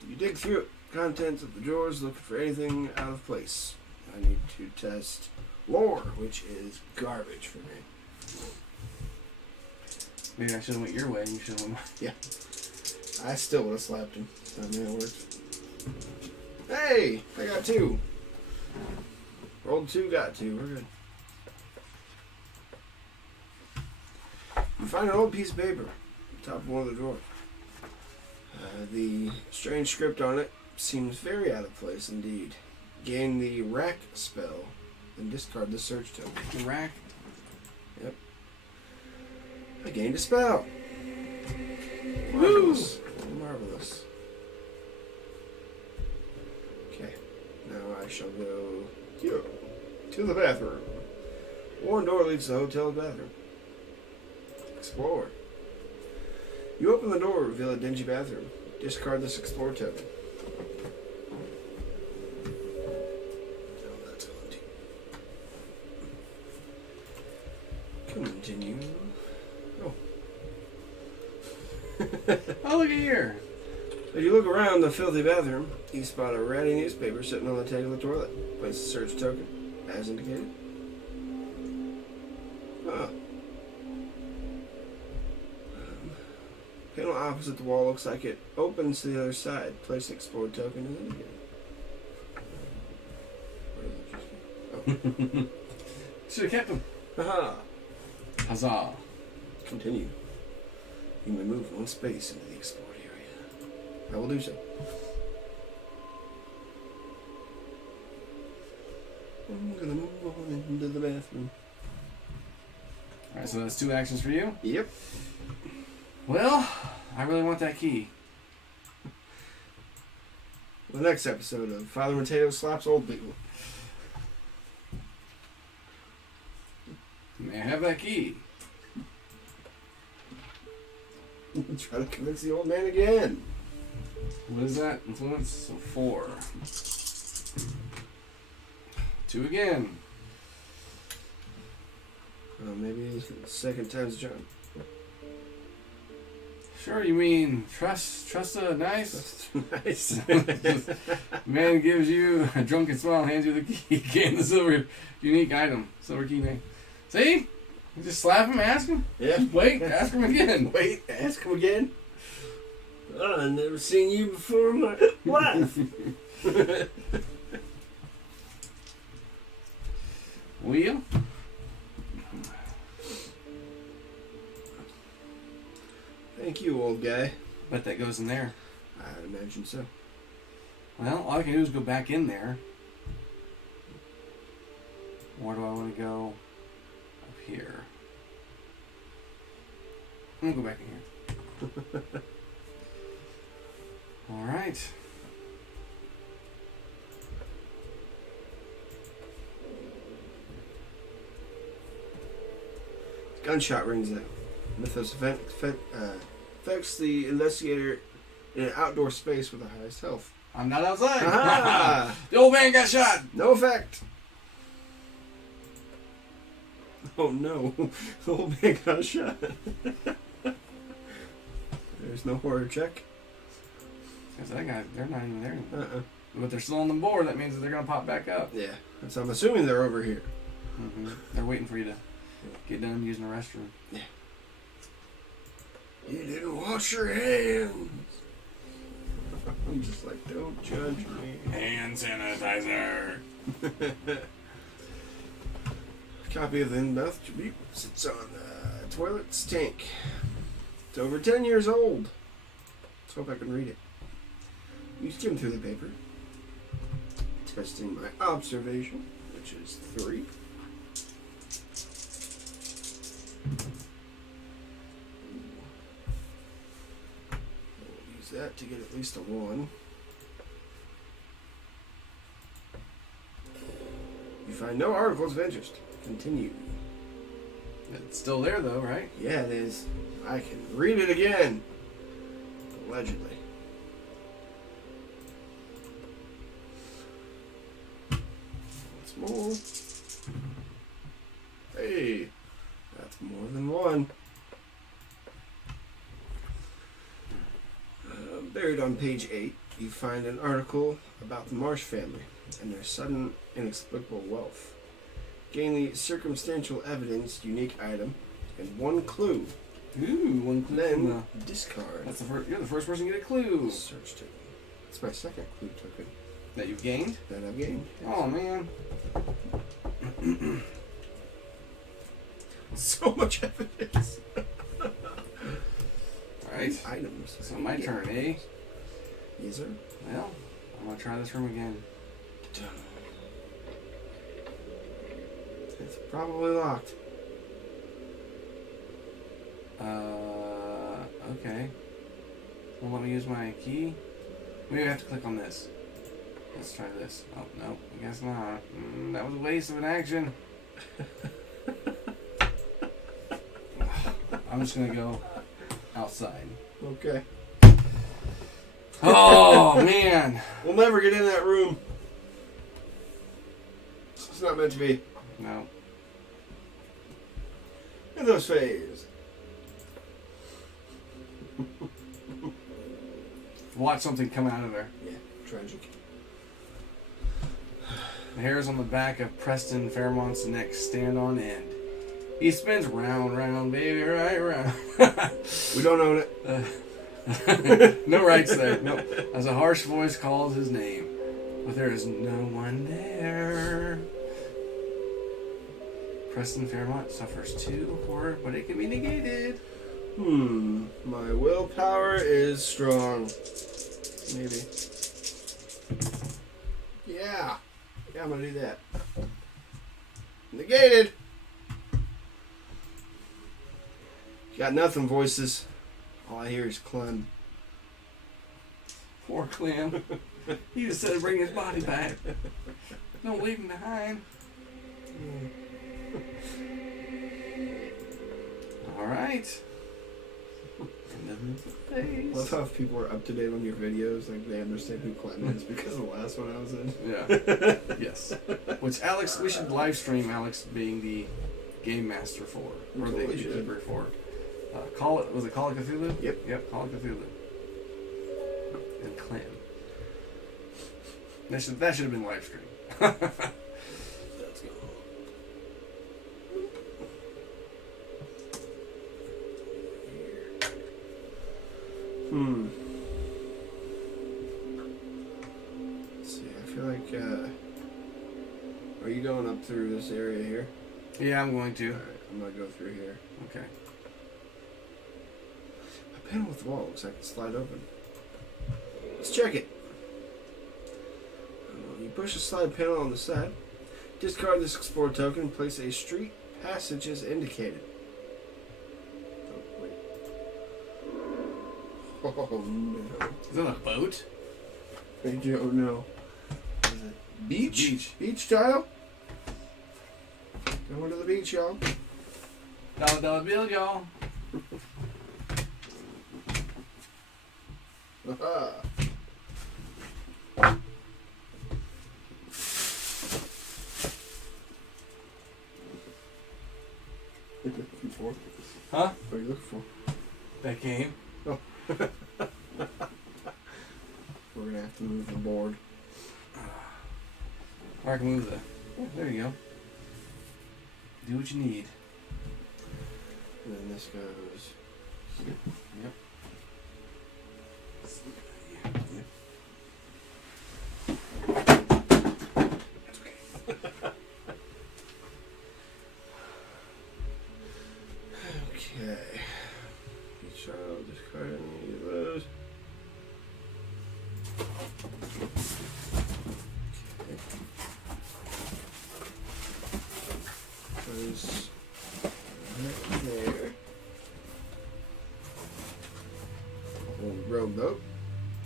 You dig through it. Contents of the drawers, looking for anything out of place. I need to test lore, which is garbage for me. Maybe I should have went your way and you should have went mine. I still would have slapped him. I mean, it worked. Hey! I got 2. Rolled 2, got 2. We're good. You find an old piece of paper on top of one of the drawers. The strange script on it seems very out of place indeed. Gain the rack spell and discard the search token. The rack? Yep. I gained a spell. Marvelous. Marvelous. Okay. Now I shall go here to the bathroom. One door leads to the hotel's bathroom. Explore. You open the door, reveal a dingy bathroom. Discard this explore token. Oh, that's empty. Continue. Oh. Oh, look at here. As you look around the filthy bathroom, you spot a ratty newspaper sitting on the tank of the toilet. Place the search token, as indicated. Huh. Panel opposite the wall looks like it opens to the other side. Place the explore token as indicated. Where did it just go? Oh. Should have kept him. Haha. Huzzah. Continue. You may move 1 space into the explored area. I will do so. I'm gonna move on into the bathroom. Alright, so that's 2 actions for you. Yep. Well, I really want that key. The next episode of Father Mateo Slaps Old People. May I have that key? Try to convince the old man again. What is that? Influence? So 4. 2 again. Maybe the second time's a charm. Sure, you mean trust nice? That's nice. Man gives you a drunken smile and hands you the key. Gain the silver unique item. Silver key name. See? You just slap him, ask him. Yeah. Just wait, ask him again. Wait, ask him again. Oh, I've never seen you before in my life. Wheel? Thank you, old guy. Bet that goes in there. I'd imagine so. Well, all I can do is go back in there. Where do I want to go? Up here. I'm going to go back in here. Alright. Gunshot rings out. Mythos affects the investigator in an outdoor space with the highest health. I'm not outside. Ah! The old man got shot. No effect. Oh no, the old man got shot. There's no horror check. Because that guy, they're not even there anymore. Uh-uh. But they're still on the board. That means that they're going to pop back up. Yeah. So I'm assuming they're over here. Mm-hmm. They're waiting for you to get done using the restroom. Yeah. You didn't wash your hands. I'm just like, don't judge me. Hand sanitizer. Copy of the in-mouth tribute sits on the toilet's tank. It's over 10 years old. Let's hope I can read it. You skim through the paper. Testing my observation, which is 3. We'll use that to get at least a 1. You find no articles of interest. Continue. It's still there, though, right? Yeah, it is. I can read it again. Allegedly. Once more. Hey, that's more than 1. Buried on page 8, you find an article about the Marsh family and their sudden, inexplicable wealth. Gain the circumstantial evidence, unique item, and 1 clue. Ooh, 1 clue. Then discard. That's you're the first person to get a clue. Search token. It's my second clue token That you've gained? that I've gained. Oh, man. So much evidence. Alright. Items. So my turn, eh? Yes, sir. Well, I'm going to try this room again. It's probably locked. Okay. Well, let me use my key. Maybe I have to click on this. Let's try this. Oh, no. I guess not. That was a waste of an action. I'm just going to go outside. Okay. Oh, man. We'll never get in that room. It's not meant to be. No. In those phase. Watch something come out of there. Yeah, tragic. The hairs on the back of Preston Fairmont's neck stand on end. He spins round, round, baby, right round. We don't own it. No rights there. No. As a harsh voice calls his name, but there is no one there. Preston Fairmont suffers 2 horror, but it can be negated. My willpower is strong. Maybe. Yeah. Yeah, I'm gonna do that. Negated. Got nothing, voices. All I hear is Clem. Poor Clem. He just said to bring his body back. Don't leave him behind. Alright. Love how if people are up to date on your videos, like they understand who Clem is because of the last one I was in. Yeah. Yes. Which Alex, we should live stream Alex being the game master for, or the Totally should. keeper for. Was it Call of Cthulhu? Yep, Call of Cthulhu. And Clem. That should have been live stream. Let's go. Let's see, I feel like, are you going up through this area here? Yeah, I'm going to. Alright, I'm gonna go through here. Okay. A panel with the wall looks like it's slide open. Let's check it. You push the slide panel on the side. Discard this explore token and place a street passage as indicated. Oh, wait. Oh, no. Is that a boat? I don't know. Is it beach? Beach. Beach tile? Going to the beach, y'all. $1 bill, y'all. What are you looking for? Huh? What are you looking for? That game. Oh. We're gonna have to move the board. Or I can move the. Oh, there you go. Do what you need. And then this goes. Yep. That's okay. Okay. Each child discard any of those. Okay. Goes right there. Rowboat.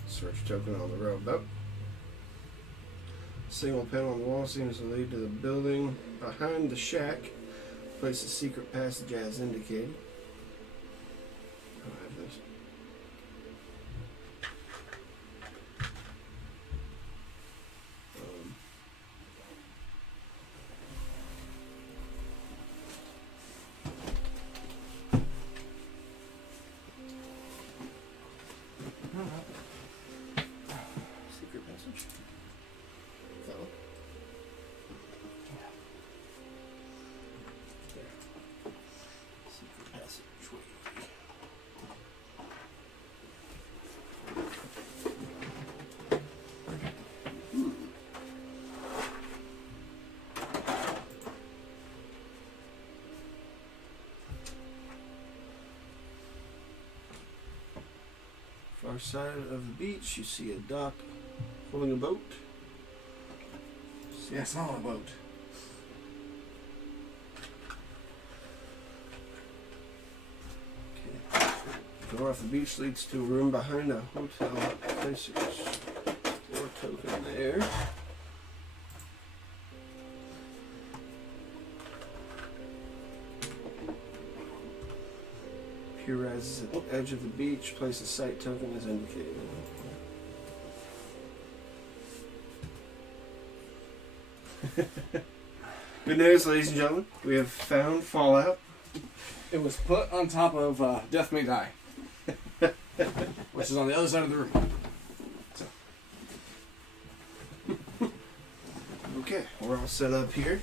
Search token on the rowboat. Single panel on the wall seems to lead to the building behind the shack. Place a secret passage as indicated. I don't have this. Secret passage. That one. Secret passageway. Far side of the beach, you see a dock holding a boat. Yeah, it's not on a boat. Okay. Door off the beach leads to a room behind a hotel. Place your token there. Pier rises at the edge of the beach. Place a site token as indicated. Good news, ladies and gentlemen. We have found Fallout. It was put on top of Death May Die, which is on the other side of the room. So. Okay, we're all set up here.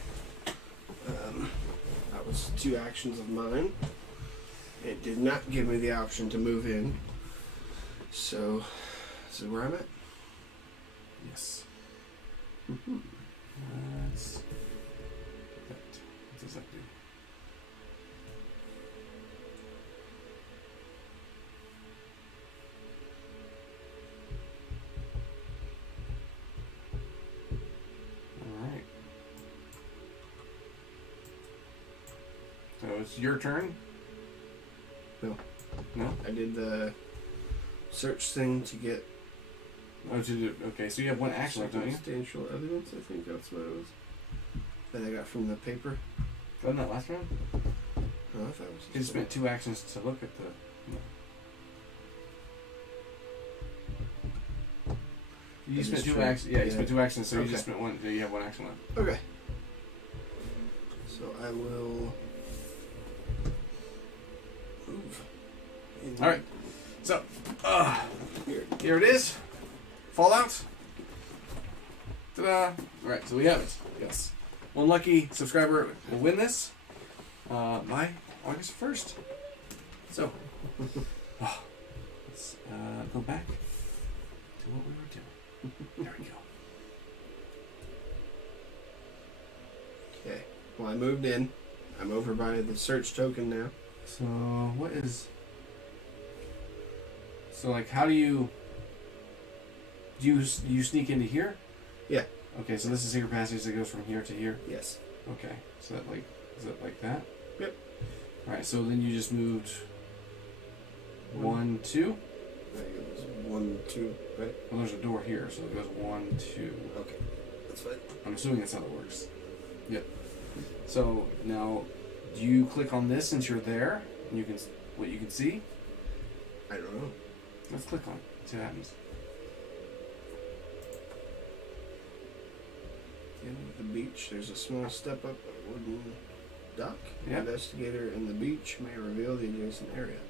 That was 2 actions of mine. It did not give me the option to move in. So, this is where I'm at. Yes. That's that. What does that do? All right. So it's your turn. No. No. I did the search thing to get Oh, to do. Okay, so you have one action left, don't you? substantial evidence. I think that's what it was. That I got from the paper. Wasn't that last round? Oh, I thought it was. You spent 2 actions to look at the. You That spent is 2 true. actions. Yeah, you Yeah. spent 2 actions, so you Okay. just spent 1. So you have 1 action left. Okay. So I will move. All right. So, Here. here it is. Fallout. Ta-da! All right, so we have it. Yes. One lucky subscriber will win this by August 1st. So, let's go back to what we were doing. There we go. Okay. Well, I moved in. I'm over by the search token now. So, what is... So, like, how do you... Do you sneak into here? Yeah. Okay, so this is secret passage that goes from here to here. Yes. Okay, so that like is it like that? Yep. All right, so then you just moved 1, 2. I think it was 1, 2, right? Well, there's a door here, so it goes 1, 2. Okay. That's fine. I'm assuming that's how it works. Yep. So now Do you click on this since you're there? And you can what you can see? I don't know. Let's click on it. See what happens. In the beach, there's a small step up a wooden dock. Yep. Investigator in the beach may reveal the adjacent area.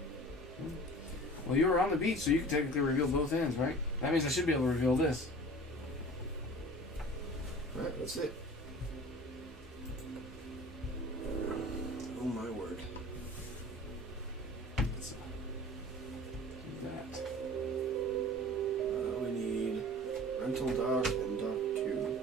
Well, you were on the beach, so you can technically reveal both ends, right? That means I should be able to reveal this. Alright, that's it. Oh my word. Let's do that. We need rental dock and dock 2.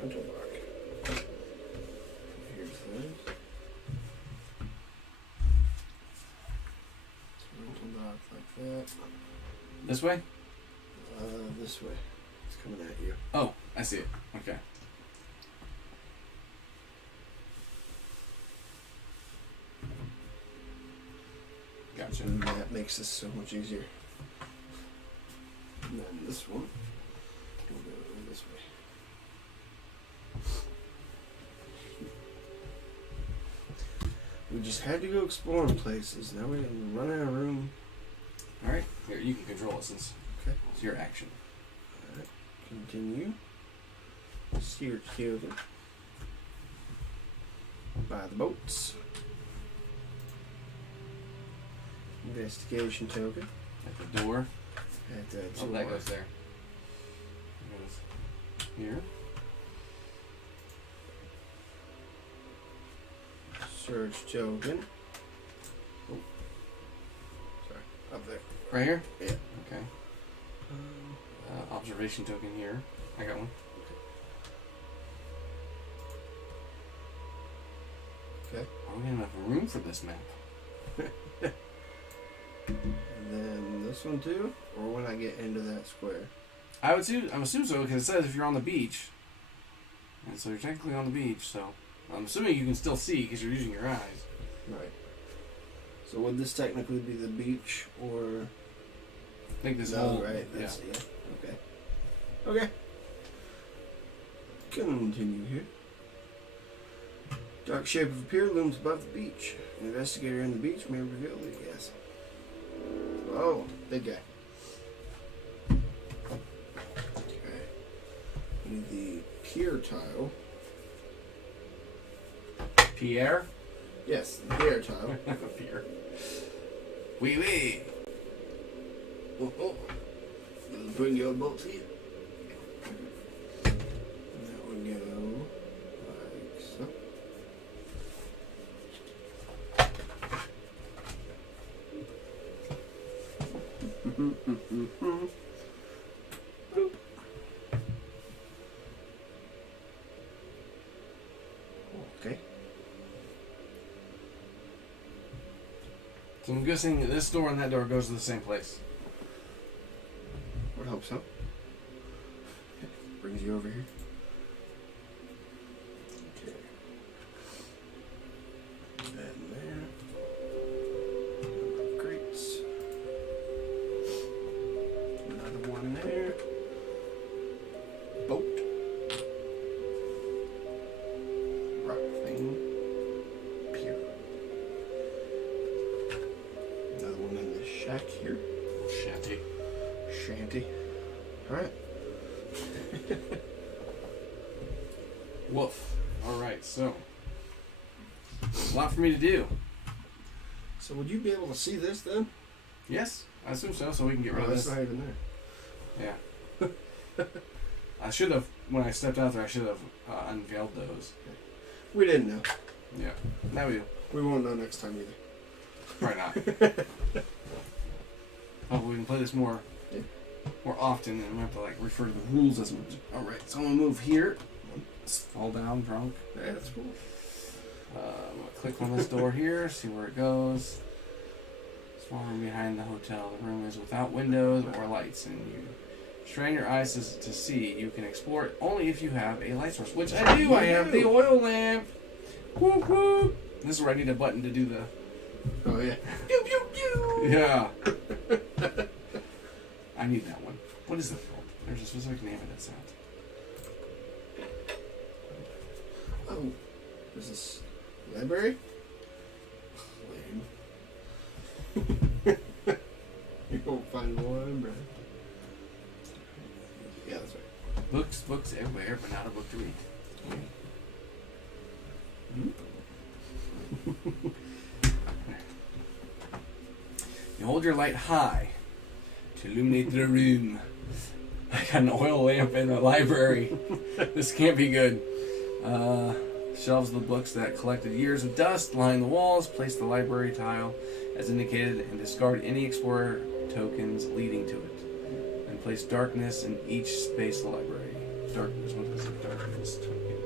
Rental dock. Here's this. Rental dock like that. This way? This way. It's coming at you. Oh, I see it. Okay. Gotcha. And that makes this so much easier. And then this one will go this way. We just had to go exploring places. Now we're running out of room. Alright, here, you can control it since Okay. it's your action. Alright. Continue. Steer token. By the boats. Investigation token. At the door. At the Oh, that door. goes there. It goes here. Search token. Oh. Sorry. Up there. Right here? Yeah. Okay. Observation token here. I got one. Okay. Oh, we have enough room for this map. And then this one too? Or when I get into that square? I'm assuming so because it says if you're on the beach. And so you're technically on the beach, so I'm assuming you can still see because you're using your eyes. Right. So would this technically be the beach or... I think this no, whole... right? Yeah. That's, yeah. Okay. Okay. Continue here. Dark shape of a pier looms above the beach. An investigator in the beach may reveal the guess. Oh, big guy. Okay. We need the pier tile. Pierre? Yes, the pier tile. Pierre. Wee wee. Oh, oh. Bring your boat here. And that would go like so. Okay. So I'm guessing that this door and that door goes to the same place. Would hope so. Brings you over here. Okay. And there. Crates. Another one there. Boat. Rock thing. Pier. Another one in the shack here. Shanty. Shanty. Alright. Woof. Alright, so. A lot for me to do. So would you be able to see this then? Yes, I assume so, so we can get rid of that's this. not even there. Yeah. I should have, when I stepped out there, I should have unveiled those. We didn't know. Yeah. Now we do. We won't know next time either. Probably not. Hopefully we can play this more often and we have to like refer to the rules as much. Alright, so I'm gonna move here. Fall down drunk. Yeah, that's cool. I'm gonna click on this door here, see where it goes. Small room behind the hotel. The room is without windows or lights, and you Strain your eyes to see. You can explore it only if you have a light source, which I do. I have the oil lamp. Whoop whoop. This is where I need a button to do the. Oh yeah. Pew pew pew. Yeah. I need that one. What is that called? There's a specific name of that sound. Oh, is this library? Lame. You won't find one, bro. Yeah, that's right. Books everywhere, but not a book to read. You hold your light high to illuminate the room. I got an oil lamp in the library. This can't be good. Shelves of the books that collected years of dust line the walls. Place the library tile as indicated and discard any explorer tokens leading to it. And place darkness in each space of the library. Darkness. What is it? Darkness token.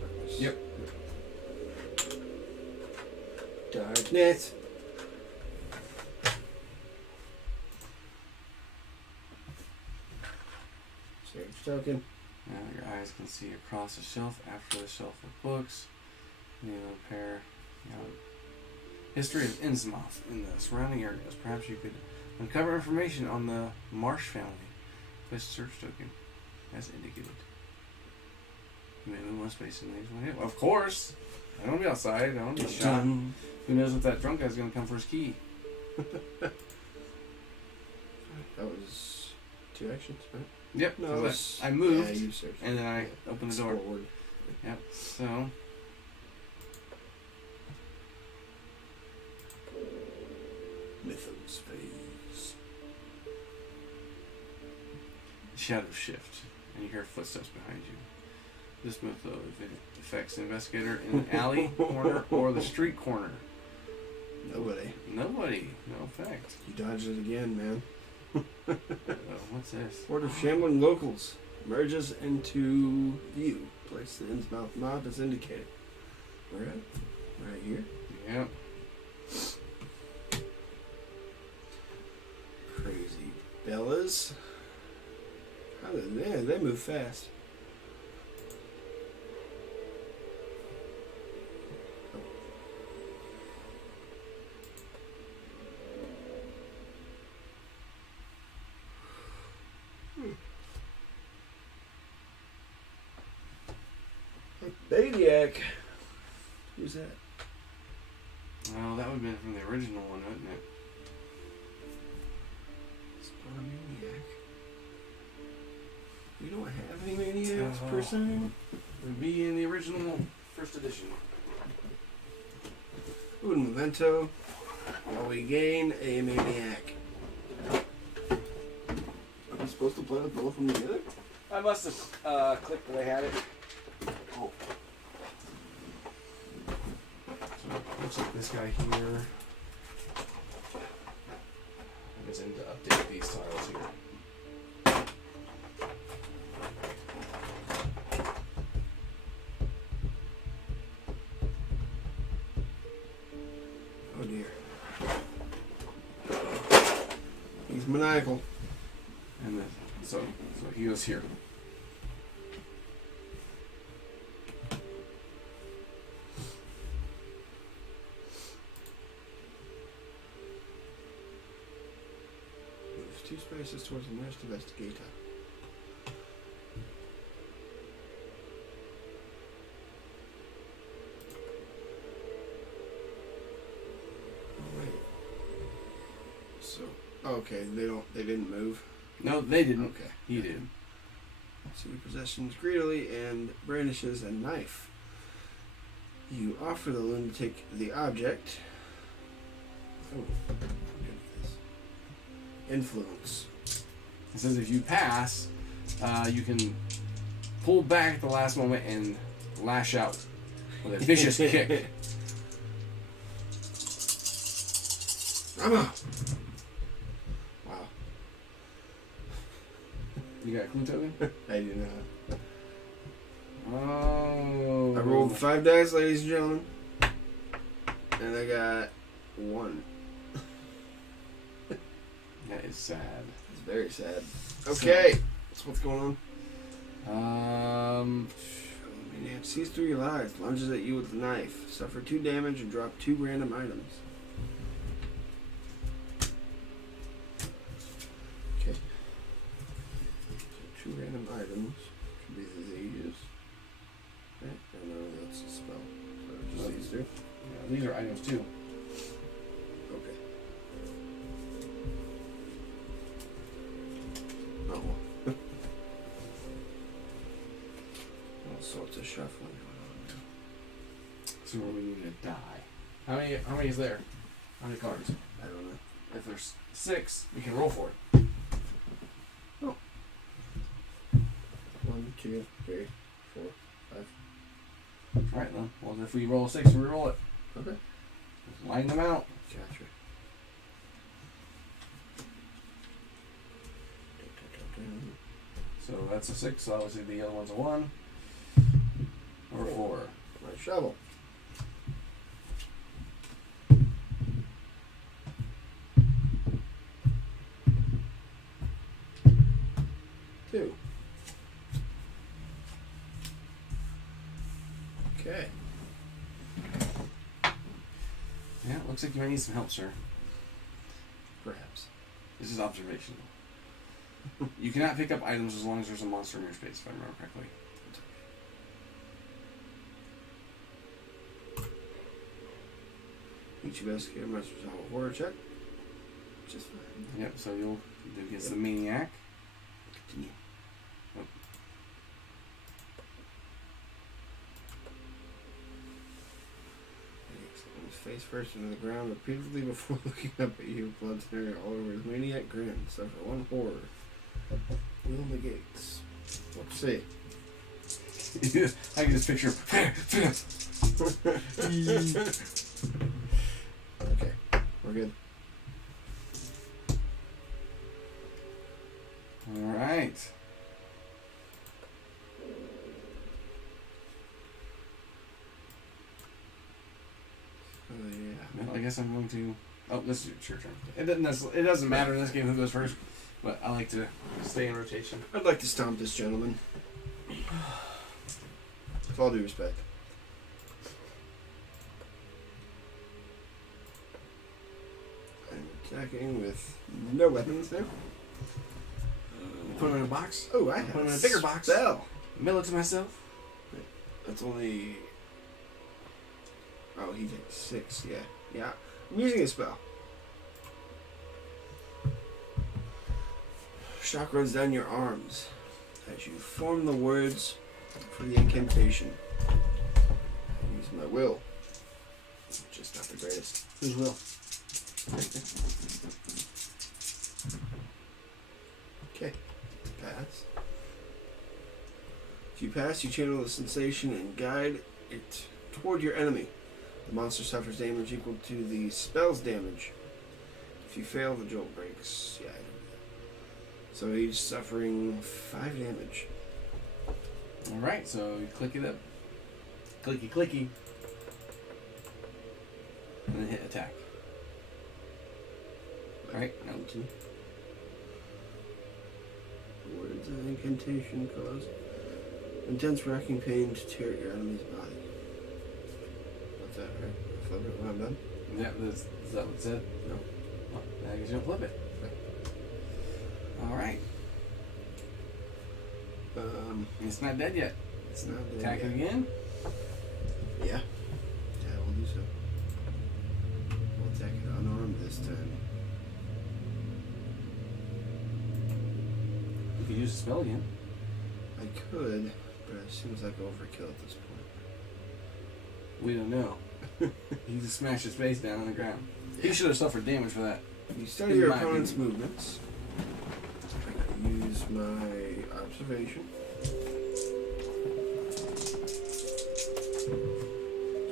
Darkness. Yep. Darkness. Search token. Now your eyes can see across the shelf after the shelf of books. History of Innsmouth in the surrounding areas. Perhaps you could uncover information on the Marsh family. Place search token as indicated. You may move one space and leave one. Of course! I don't want to be outside. I don't want to be shot. Who knows if that drunk guy's going to come for his key? That was 2 actions, right? Yep. No, it was, I moved, yeah, you searched. and then I opened the door. Forward. Yep. So. Mythos phase. Shadow shift, and you hear footsteps behind you. This method affects the investigator in an alley corner or the street corner. Nobody. No effect. You dodged it again, man. What's this? Horde of shambling locals merges into view. Place the Innsmouth map as indicated. Where at? Right here. Yep. Crazy Bellas. How did they move fast? Maniac. Who's that? Well, that would have been from the original one, wouldn't it? Spawn Maniac. We don't have any maniacs per se. It would be in the original first edition. Ooh, and Memento. While we gain a maniac. Are we supposed to play with both of them together? I must have clicked that I had it. Oh. So it looks like this guy here. I was in to update these tiles here. Oh dear. He's maniacal. And then, so he goes here. Moves 2 spaces towards the nearest investigator. Oh, wait. So, okay, they didn't move. No, they didn't. Okay. He did. So he possessions greedily and brandishes a knife. You offer the lunatic the object. Oh, look at this. Influence. It says if you pass, you can pull back at the last moment and lash out with a vicious kick. Rama! Wow. You got a clue token? I do not. Oh. I rolled 5 dice, ladies and gentlemen. And I got 1. That is sad. It's very sad. Okay. So what's going on? Maniac sees through your lies, lunges at you with a knife, suffer 2 damage, and drop 2 random items. Okay. So 2 random items should be diseases. Right? I know that's a spell. So just these 2. Yeah, these are items too. Okay. Oh. All sorts of shuffling going on now. So we need to die. How many is there? How many cards? I don't know. If there's 6, we can roll for it. 1, 2, 3, 4, 5. Alright then. Well, if we roll a 6, we roll it. Okay. Just line them out. Gotcha. So that's a 6, so obviously the other one's a 1. Or 4. My shovel. 2. Okay. Yeah, looks like you might need some help, sir. Perhaps. This is observational. You cannot pick up items as long as there's a monster in your space, if I remember correctly. Each investigator must resolve a horror check. Just fine. Yep, so you'll do against the maniac. Continue. Face first into the ground repeatedly before looking up at you. Blood smearing all over his maniac grin. Suffer 1 horror. Will negates. Let's see. I can just picture Okay, we're good. Alright. Yeah. Well, I guess I'm going to... Oh, this is your turn. It doesn't matter in this game who goes first, but I like to stay in rotation. I'd like to stomp this gentleman. With all due respect. I'm attacking with no weapons now. Put him in a box. Oh, I have Put him in a bigger box. Spell. Mail it to myself. That's only... Oh, he takes 6, yeah. Yeah. I'm using a spell. Shock runs down your arms as you form the words for the incantation. I use my will. Just not the greatest. Whose will? Okay. Pass. If you pass, you channel the sensation and guide it toward your enemy. The monster suffers damage equal to the spell's damage. If you fail, the jolt breaks. Yeah, I know that. So he's suffering 5 damage. Alright, so you click it up. Clicky, clicky. And then hit attack. Right? No. Words of incantation cause intense racking pain to tear at your enemy's body. That's that, right? Flip it when I'm done? Is that what it said? No. Oh, I guess you'll flip it. Alright. It's not dead yet. It's not dead Attack yet. it again? Yeah. Yeah, we'll do so. We'll attack it unarmed this time. You could use the spell again. I could, but it seems like overkill at this point. We don't know. He just smashed his face down on the ground. He should have suffered damage for that. You study In your my opponent's opinion. movements. I use my observation.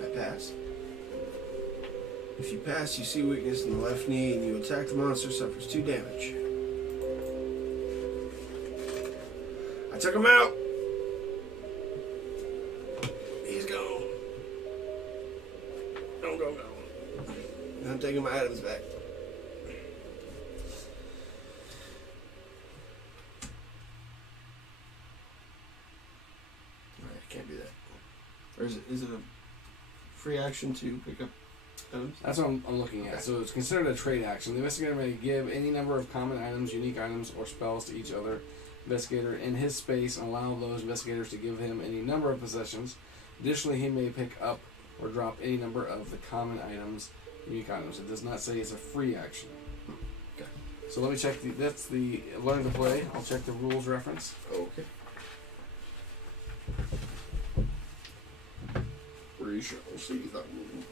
I pass. If you pass, you see weakness in the left knee and you attack the monster, suffers 2 damage. I took him out! He's gone. Go. And I'm taking my items back. Or is it a free action to pick up items? That's what I'm looking at. Okay. So it's considered a trade action. The investigator may give any number of common items, unique items, or spells to each other investigator in his space and allow those investigators to give him any number of possessions. Additionally, he may pick up or drop any number of the common items, unique items. It does not say it's a free action. Okay. So let me check. That's the learn to play. I'll check the rules reference. Okay. We shall see that one.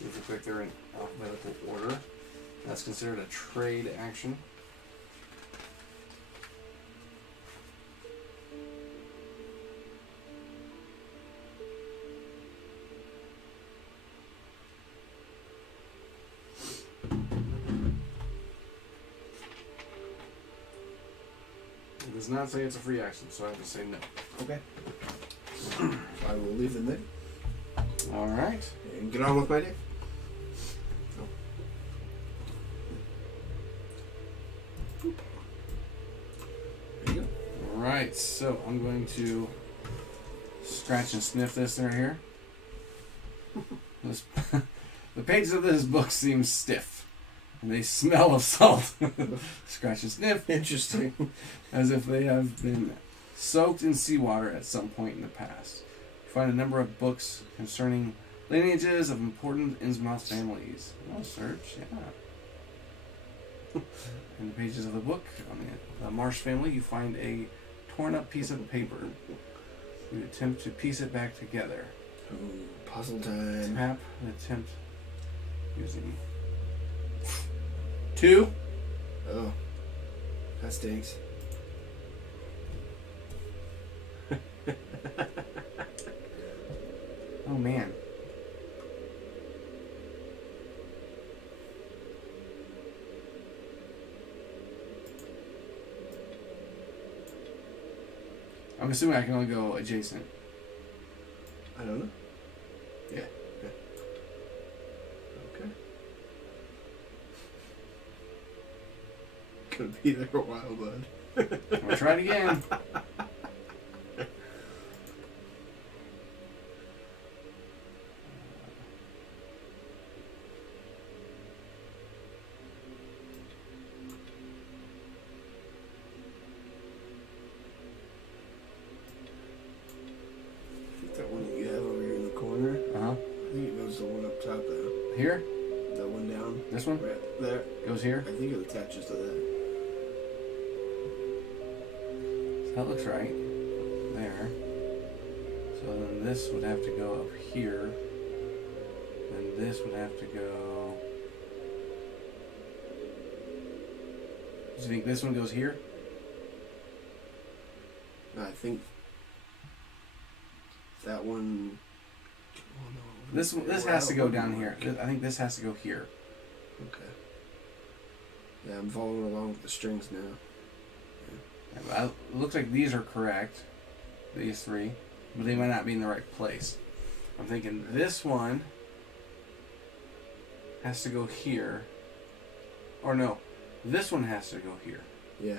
These look like they're in alphabetical order. That's considered a trade action. It does not say it's a free action, so I have to say no. Okay. I will leave them there All right. and get on with my day. There you go. All right. So I'm going to scratch and sniff this right here. This, the pages of this book seem stiff, and they smell of salt. Scratch and sniff. Interesting. As if they have been soaked in seawater at some point in the past. You find a number of books concerning lineages of important Innsmouth families. Well, search, yeah. In the pages of the book on the Marsh family, you find a torn up piece of paper. You attempt to piece it back together. Ooh, puzzle time. Tap and attempt using 2. Oh, that stinks. Oh man. I'm assuming I can only go adjacent. I don't know. Yeah. Okay. Gonna be there a while, bud. I'm gonna try it again. I think that one that you have over here in the corner, Uh-huh. I think it goes the one up top though. Here? That one down. This one? Right there. Goes here? I think it attaches to that. That looks right. There. So then this would have to go up here. Then this would have to go... Do you think this one goes here? No, I think that one. Oh, no. This has to go down here. I think this has to go here. Okay. Yeah, I'm following along with the strings now. It looks like these are correct. These 3. But they might not be in the right place. I'm thinking this one has to go here. Or no. This one has to go here. Yeah.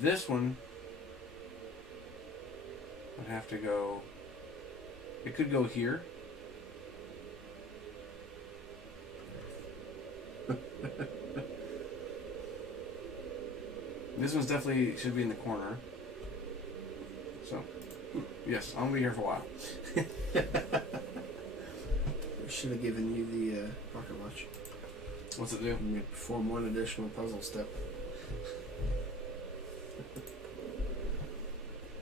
This one would have to go... It could go here. This one's definitely should be in the corner. So, yes, I'm gonna be here for a while. I should have given you the pocket watch. What's it do? You may perform one additional puzzle step.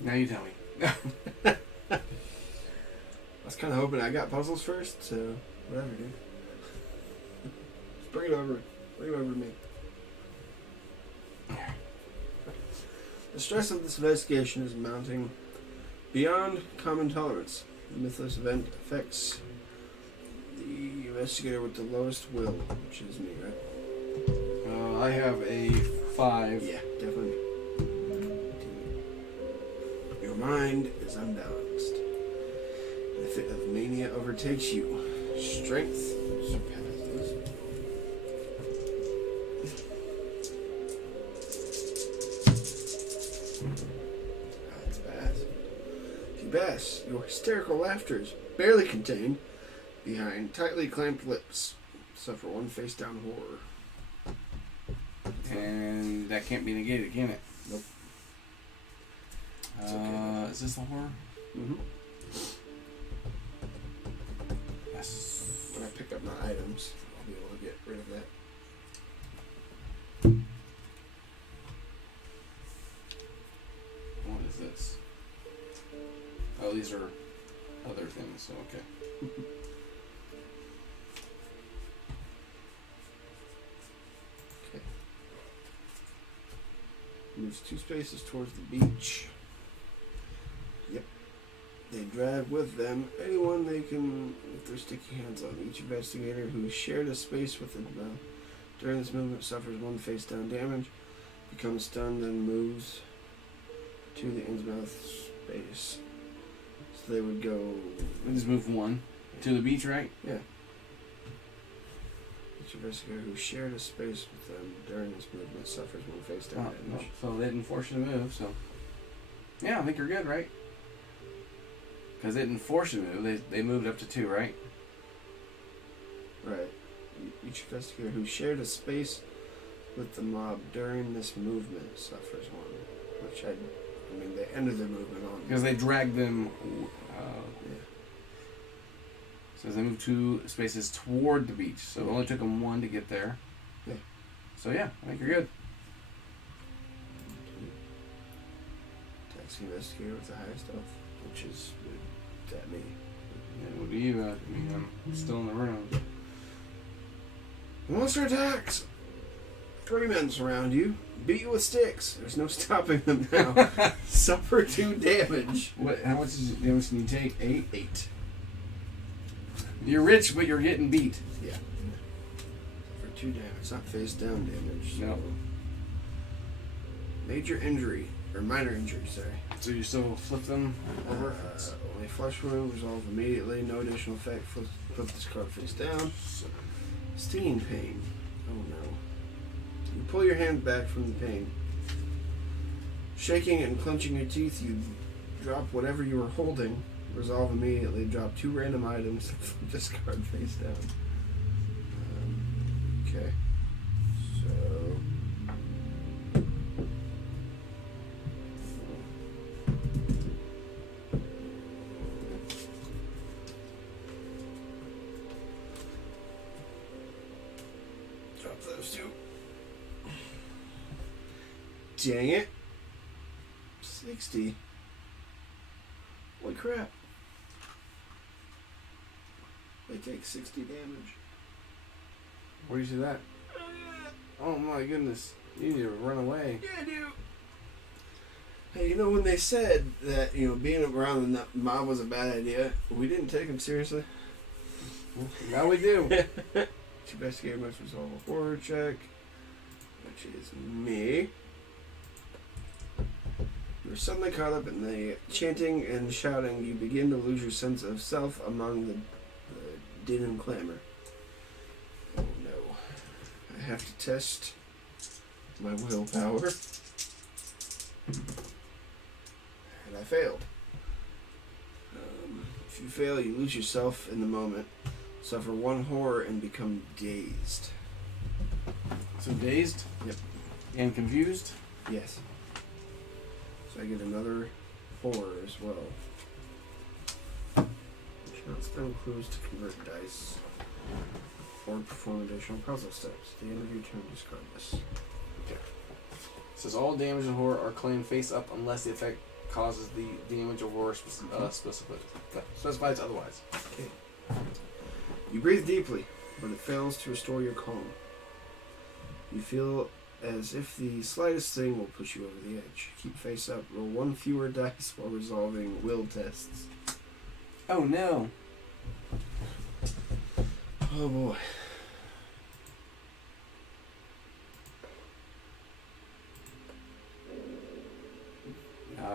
Now you tell me. I was kind of hoping I got puzzles first, so whatever, dude. Just bring it over. Bring it over to me. The stress of this investigation is mounting beyond common tolerance. The Mythos event affects the investigator with the lowest will, which is me, right? I have a 5. Yeah, definitely. Your mind is unbalanced. The fit of mania overtakes you. Strength surpasses. best. Your hysterical laughter is barely contained behind tightly clamped lips. Suffer one face down horror. And that can't be negated, can it? Nope. It's okay. Is this the horror? Mm-hmm. Yes. When I pick up my items, I'll be able to get rid of that. What is this? Oh, these are other things, so okay. Moves 2 spaces towards the beach. Yep. They drag with them anyone they can with their sticky hands on. Each investigator who shared a space with them during this movement suffers 1 face down damage, becomes stunned, and moves to the Innsmouth space. So they would go... We just move 1 to the beach, right? Yeah. Each investigator who shared a space with them during this movement suffers 1 face down damage. So they didn't force you to move, so... Yeah, I think you're good, right? Because they didn't force you to move. They moved up to 2, right? Right. Each investigator who shared a space with the mob during this movement suffers 1. Which I mean, they ended their movement on. Because they dragged them... Yeah. So they moved 2 spaces toward the beach. So it only took them 1 to get there. Yeah. So yeah, I think you're good. Taxi investigator with the highest health, which is that me. And what do you? I mean, I'm still in the room. Monster attacks! 3 men surround you, beat you with sticks. There's no stopping them now. Suffer 2 damage. What? How much damage can you take? 8. 8. You're rich, but you're getting beat. Yeah. For 2 damage. It's not face down damage. So. No. Major injury. Or minor injury, sorry. So you still flip them over? Only flesh wound. Resolve immediately. No additional effect. Flip this card face down. Stinging pain. Oh no. You pull your hand back from the pain. Shaking and clenching your teeth, you drop whatever you were holding. Resolve immediately. Drop 2 random items. Flip this card face down. Okay. So... drop those 2. Dang it. 60. Holy crap. They take 60 damage. Where do you see that? Oh my goodness. You need to run away. Yeah, I do. Hey, you know when they said that, being around the mob was a bad idea, we didn't take them seriously? Now we do. Each investigator must resolve a horror check, which is me. You're suddenly caught up in the chanting and shouting. You begin to lose your sense of self among the din and clamor. Oh no. I have to test my willpower. And I failed. If you fail, you lose yourself in the moment, suffer 1 horror, and become dazed. So dazed? Yep. And confused? Yes. So I get another horror as well. You should not spend clues to convert dice or perform additional puzzle steps. At the end of your turn, discard this. Okay. It says all damage and horror are claimed face up unless the effect causes the damage or horror specifies otherwise. Okay. You breathe deeply, but it fails to restore your calm. You feel as if the slightest thing will push you over the edge. Keep face up. Roll 1 fewer dice while resolving will tests. Oh no. Oh boy.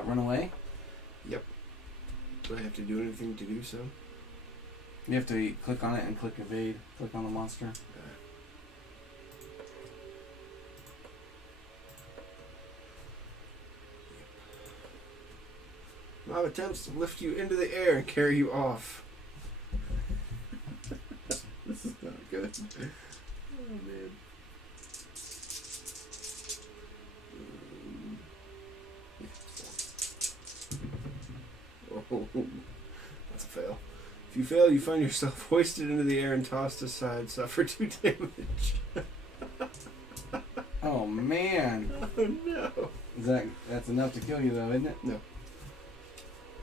Run away? Yep. Do I have to do anything to do so? You have to click on it and click evade. Click on the monster. Mob attempts to lift you into the air and carry you off. This is not good. Oh, man. Oh, that's a fail. If you fail, you find yourself hoisted into the air and tossed aside. Suffer 2 damage. Oh man. Oh no. That's enough to kill you though, isn't it? No.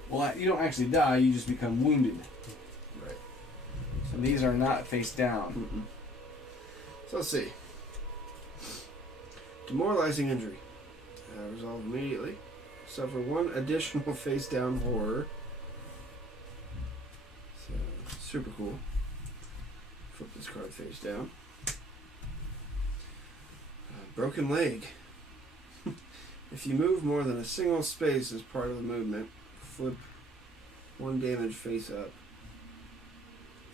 Well, you don't actually die. You just become wounded. Right. So these are not face down. Mm-mm. So let's see. Demoralizing injury. Resolve immediately. Suffer 1 additional face down horror. So, super cool. Flip this card face down. Broken leg. If you move more than a single space as part of the movement, flip 1 damage face up.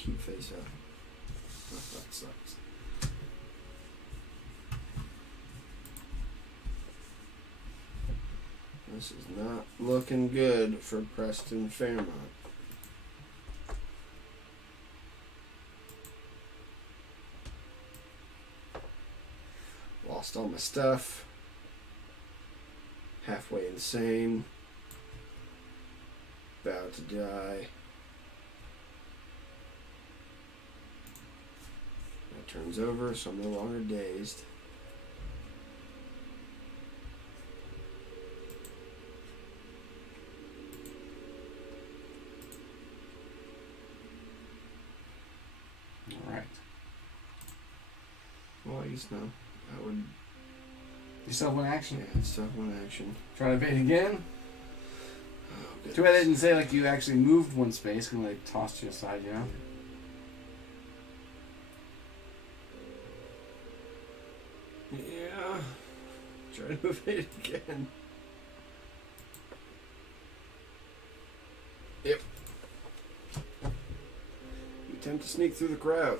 Keep face up. Oh, that sucks. This is not looking good for Preston Fairmont. Lost all my stuff. Halfway insane. About to die. That turns over, so I'm no longer dazed. Alright. Well, I guess no. I would. You still have 1 action. Yeah, it's still 1 action. Try to evade again. Oh, Too bad they didn't say like you actually moved 1 space, because they tossed you aside, you know? Yeah. Try to evade again. Yep. You attempt to sneak through the crowd.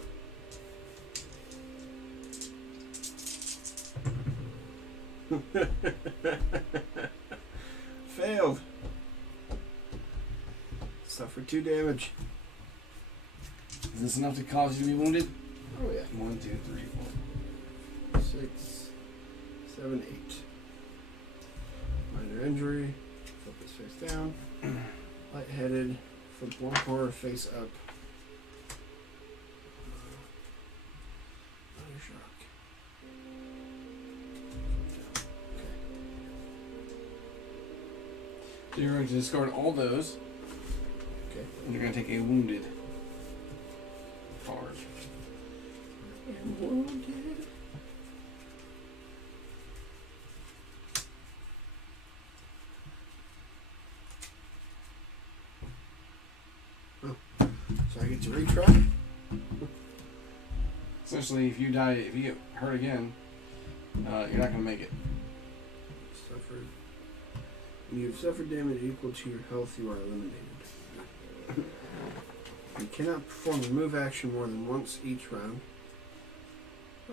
Failed. Suffer 2 damage. Is this enough to cause you to be wounded? Oh yeah. 1, 2, 3, 4. 6, 7, 8. Minor injury. Flip his face down. Lightheaded. Flip 1 horror face up. Minor shock. So you're going to discard all those. Okay. And you're going to take a wounded card. And wounded. Oh. So I get to retry? Essentially, if you die, if you get hurt again, you're not going to make it. Suffered. When you have suffered damage equal to your health, you are eliminated. You cannot perform a move action more than once each round.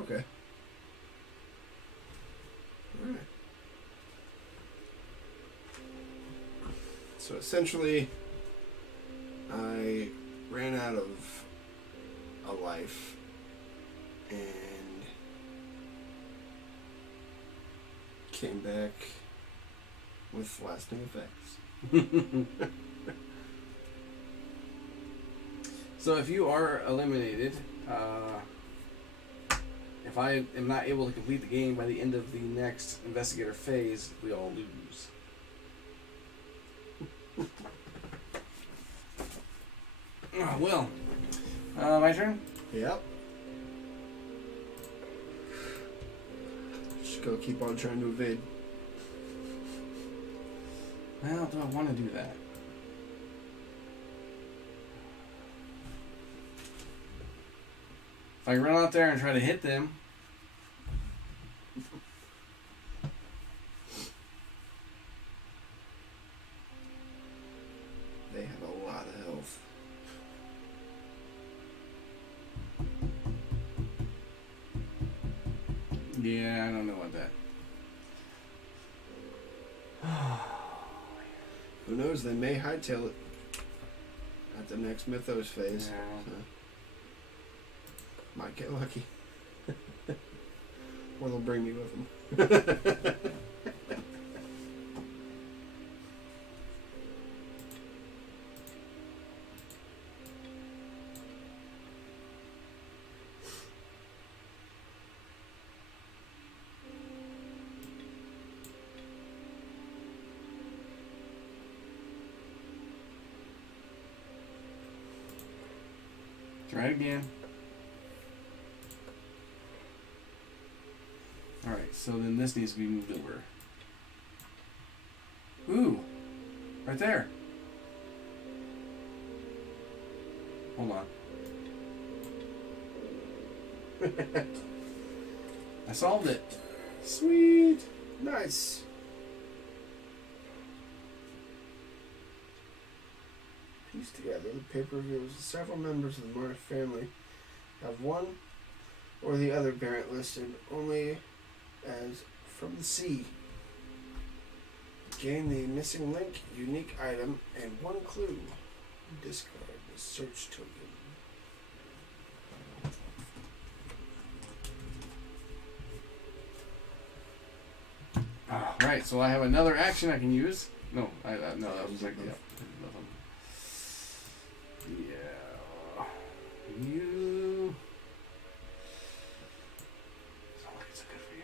Okay. Alright. So essentially, I ran out of a life and came back with lasting effects. So if you are eliminated, if I am not able to complete the game by the end of the next investigator phase, we all lose. Oh, well, my turn? Yep. Just go keep on trying to evade. Well, do I want to do that? If I run out there and try to hit them, They have a lot of health. yeah, I don't know about that. Who knows? They may hightail it at the next Mythos phase. Yeah. So. Might get lucky. Or they'll bring me with them. Try it again. Alright, so then this needs to be moved over. Ooh! Right there. Hold on. I solved it. Sweet. Nice. Piece together the paper reveals that several members of the Marsh family have one or the other parent listed only as from the sea. Gain the missing link, unique item, and one clue. Discard the search token. Right, so I have another action I can use. No, no, that was like Yeah. Yeah. You. It's not looking so good for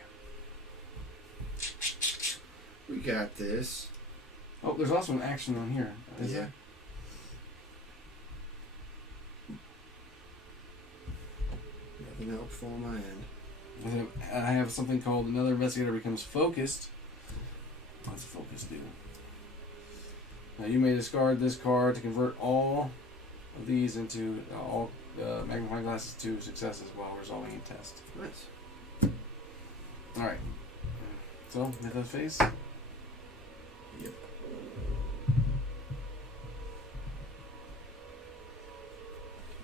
you. We got this. Oh, there's also an action on here. Is Yeah. there? Nothing helpful on my end. I have something called another investigator becomes focused. What's focus do? Now you may discard this card to convert all of these into all magnifying glasses to successes while resolving a test. Nice. Alright. So, Mythos phase. Yep.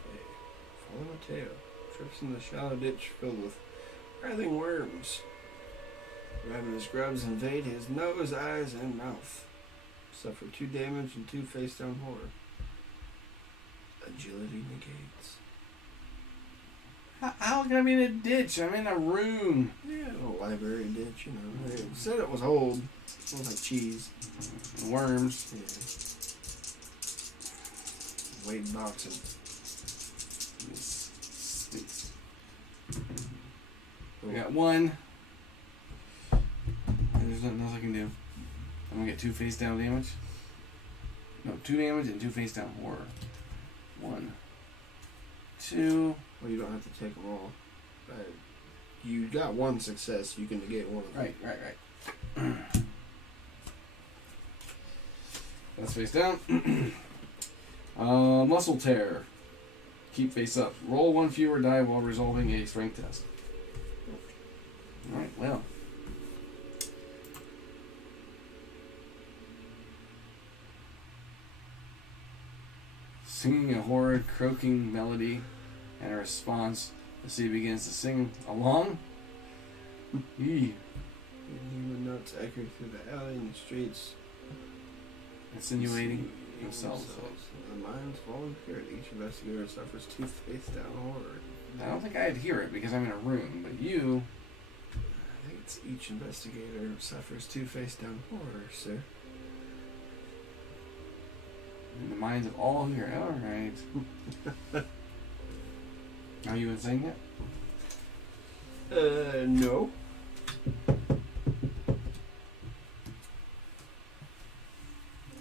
Okay. Follow Mateo. Trips in the shallow ditch filled with writhing worms. Ravenous grubs invade his nose, eyes, and mouth. Suffer 2 damage and 2 face down horror. Agility negates. How can I be in a ditch? I'm in a room. Yeah, a little library ditch, you know. They said it was old. It was like cheese. Worms. Yeah. Wade boxing. This stinks. I got 1. There's nothing else I can do. I'm gonna get 2 face down damage. No, 2 damage and 2 face down horror. 1, 2. Well, you don't have to take them all. You got 1 success. You can negate 1 of them. Right. That's face down. Muscle tear. Keep face up. Roll 1 fewer die while resolving a strength test. Alright, well. Singing a horrid, croaking melody, and a response, the sea begins to sing along. Eee. Human notes echoed through the alley and the streets. Insinuating themselves. The minds volunteered. Each investigator suffers 2 face down horror. I don't think I'd hear it because I'm in a room, but you. I think it's each investigator suffers 2 face down horror, sir. In the minds of all here. Alright. Are you insane yet? No.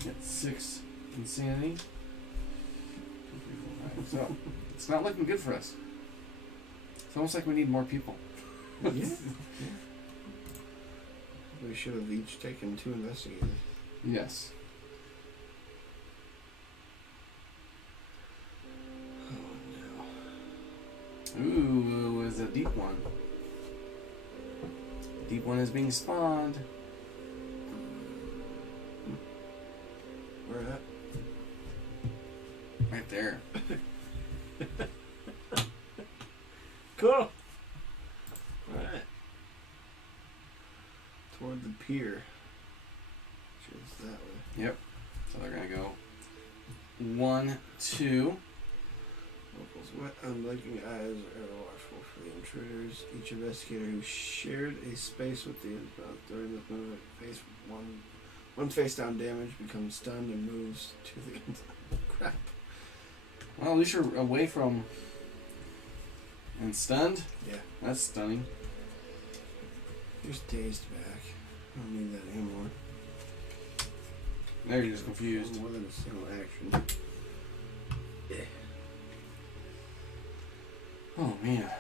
Get 6 insanity. So, it's not looking good for us. It's almost like we need more people. Yeah. We should have each taken 2 investigators. Yes. Oh no. Ooh, it's a deep one. Deep one is being spawned. Where at? Right there. Cool. Alright. Toward the pier. Which is that way. Yep. So they're gonna go 1, 2. Locals wet, unblinking eyes are watchful for the intruders. Each investigator who shared a space with the inbound during the movement face one face down damage becomes stunned and moves to the inside. Crap. Well, at least you're away from and stunned. Yeah. That's stunning. Here's dazed back. I don't need that anymore. Now you're just confused. More than a single action. Yeah. Oh man.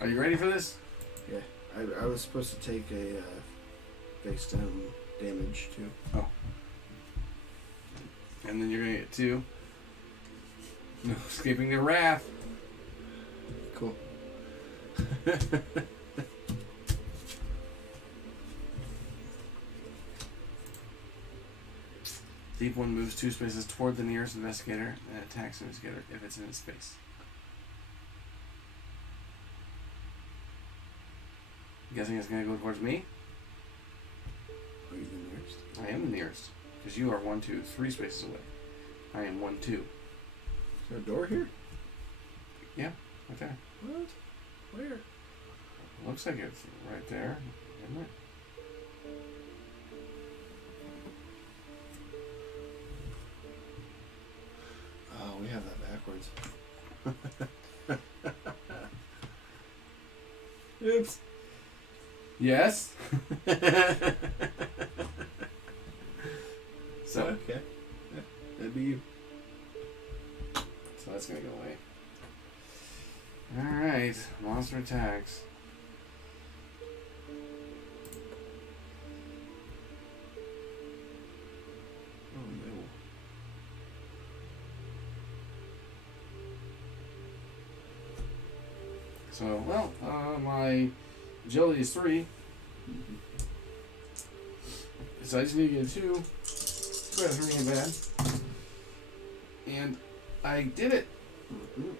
Are you ready for this? Yeah. I was supposed to take a face down damage too. Oh. And then you're gonna get 2. No escaping their wrath. Cool. Deep one moves 2 spaces toward the nearest investigator and attacks the investigator if it's in his space. I'm guessing it's gonna go towards me? Are you the nearest? I am the nearest. Because you are 1, 2, 3 spaces away. I am 1, 2. Is there a door here? Yeah, right there. What? Where? Looks like it's right there, isn't it? Oh, we have that backwards. Oops. Yes. So, Okay. Yeah, that'd be you. so that's gonna go away. Alright, monster attacks. Oh no. So, well, my agility is 3. So I just need to get a 2. 2 out of 3 ain't bad. And I did it. Mm-hmm.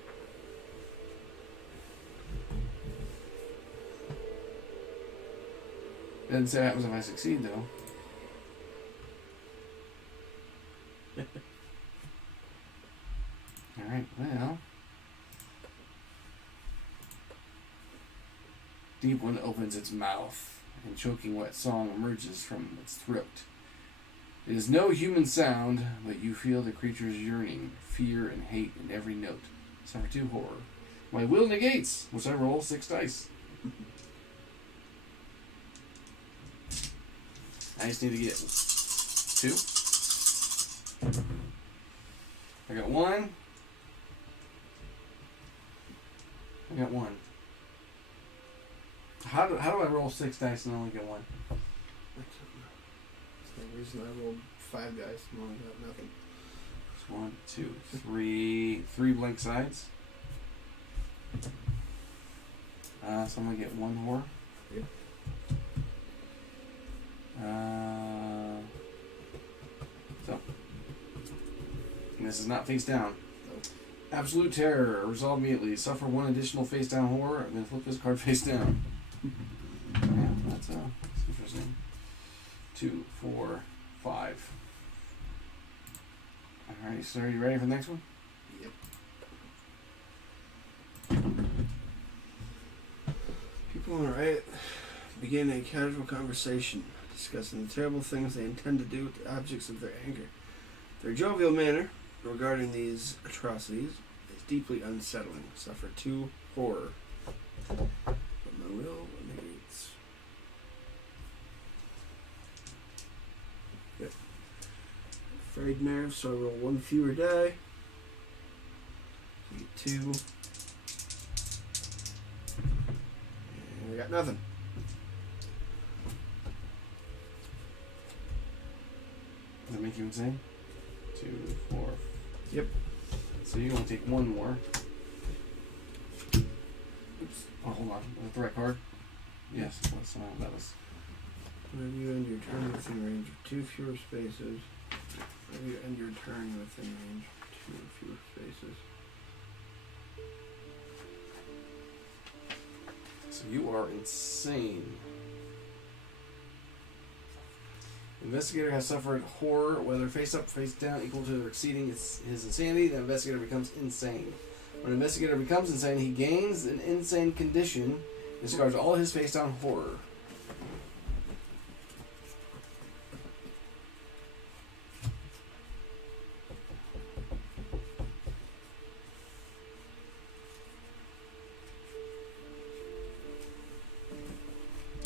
Doesn't say what happens if I succeed, though. Alright, well. Deep one opens its mouth, and choking wet song emerges from its throat. It is no human sound, but you feel the creature's yearning, fear, and hate in every note. Suffer 2 horror. My will negates, which I roll 6 dice. I just need to get 2. I got 1. I got 1. How do I roll 6 dice and only get 1? That's no reason I rolled 5 dice and only got nothing. 1, 2, 3. 3 blank sides. So I'm gonna get 1 horror. Yep. So. And this is not face down. Nope. Absolute terror. Resolve immediately. Suffer 1 additional face down horror, and then flip this card face down. Yeah, that's interesting. 2, 4, 5. Alright, so are you ready for the next one? Yep. People on the right begin a casual conversation, discussing the terrible things they intend to do with the objects of their anger. Their jovial manner regarding these atrocities is deeply unsettling. Suffer 2 horror. But my will negates. Yep. Afraid nerve, so I roll 1 fewer die. So get 2. And I got nothing. Does that make you insane? 2, 4. Yep. So you only take 1 more. Oops. Oh, hold on. Was that the right card? Yes, it was. That was. When you end your turn within range of 2 fewer spaces. You end your turn within range 2 or fewer spaces. So you are insane. Investigator has suffered horror, whether face up, face down, equal to or exceeding his insanity. The investigator becomes insane. When an investigator becomes insane, he gains an insane condition, discards all his face down horror.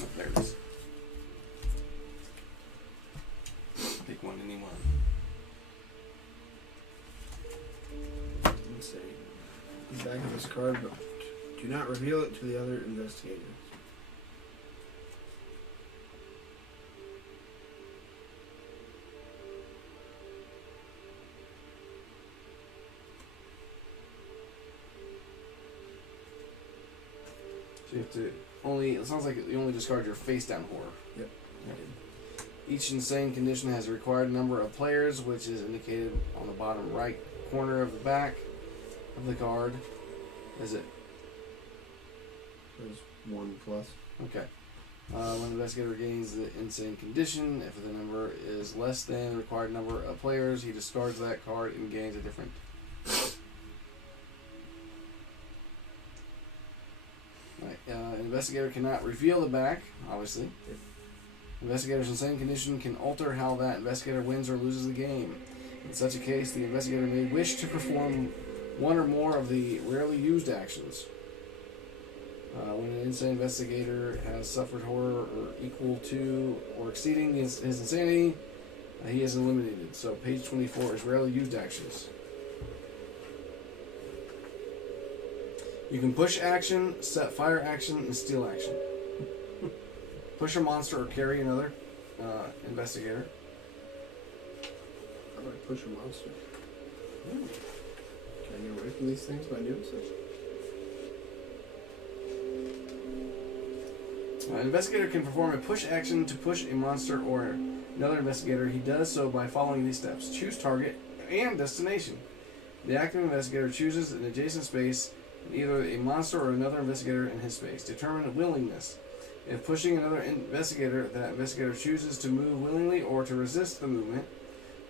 Oh, there it is. Pick one, anyone. Insane. The back of this card, but do not reveal it to the other investigators. So you have to only. It sounds like you only discard your face down horror. Yep. Each insane condition has a required number of players, which is indicated on the bottom right corner of the back of the card. Is it? There's 1 plus. Okay. When the investigator gains the insane condition, if the number is less than the required number of players, he discards that card and gains a different. Right. Investigator cannot reveal the back, obviously. Investigator's insane condition can alter how that investigator wins or loses the game. In such a case, the investigator may wish to perform one or more of the rarely used actions. When an insane investigator has suffered horror or equal to or exceeding his insanity, he is eliminated. So page 24 is rarely used actions. You can push action, set fire action, and steal action. Push a monster or carry another investigator. How do I push a monster? Can I get away from these things by doing such? An investigator can perform a push action to push a monster or another investigator. He does so by following these steps. Choose target and destination. The active investigator chooses an adjacent space, either a monster or another investigator in his space. Determine willingness. If pushing another investigator, that investigator chooses to move willingly or to resist the movement.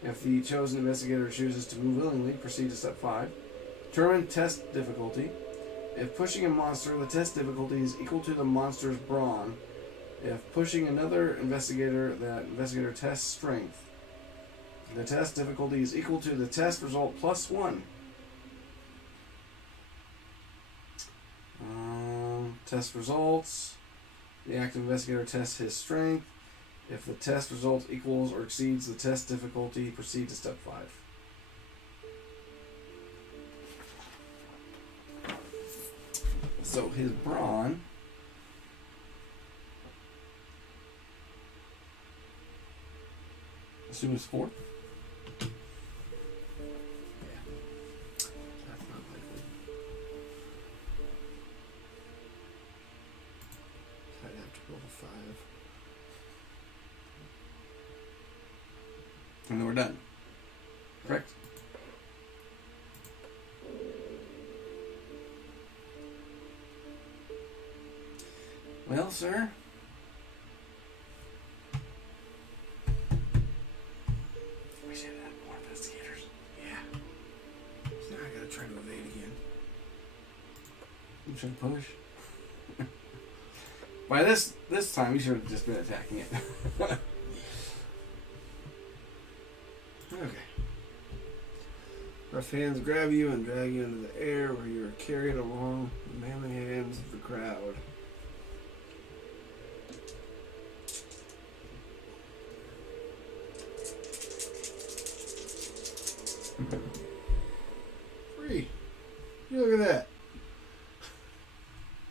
If the chosen investigator chooses to move willingly, proceed to step 5. Determine test difficulty. If pushing a monster, the test difficulty is equal to the monster's brawn. If pushing another investigator, that investigator tests strength. The test difficulty is equal to the test result plus 1. Test results. The active investigator tests his strength. If the test result equals or exceeds the test difficulty, proceed to step 5. So his brawn assume it's 4. That's not likely. I'd have to roll a 5. And then we're done. Correct? Well, sir. We should have had more investigators. Yeah. So now I gotta try to evade again. You should push. By this time, you should have just been attacking it. Okay. Rough hands grab you and drag you into the air where you are carried along the manly hands of the crowd. Free. You look at that.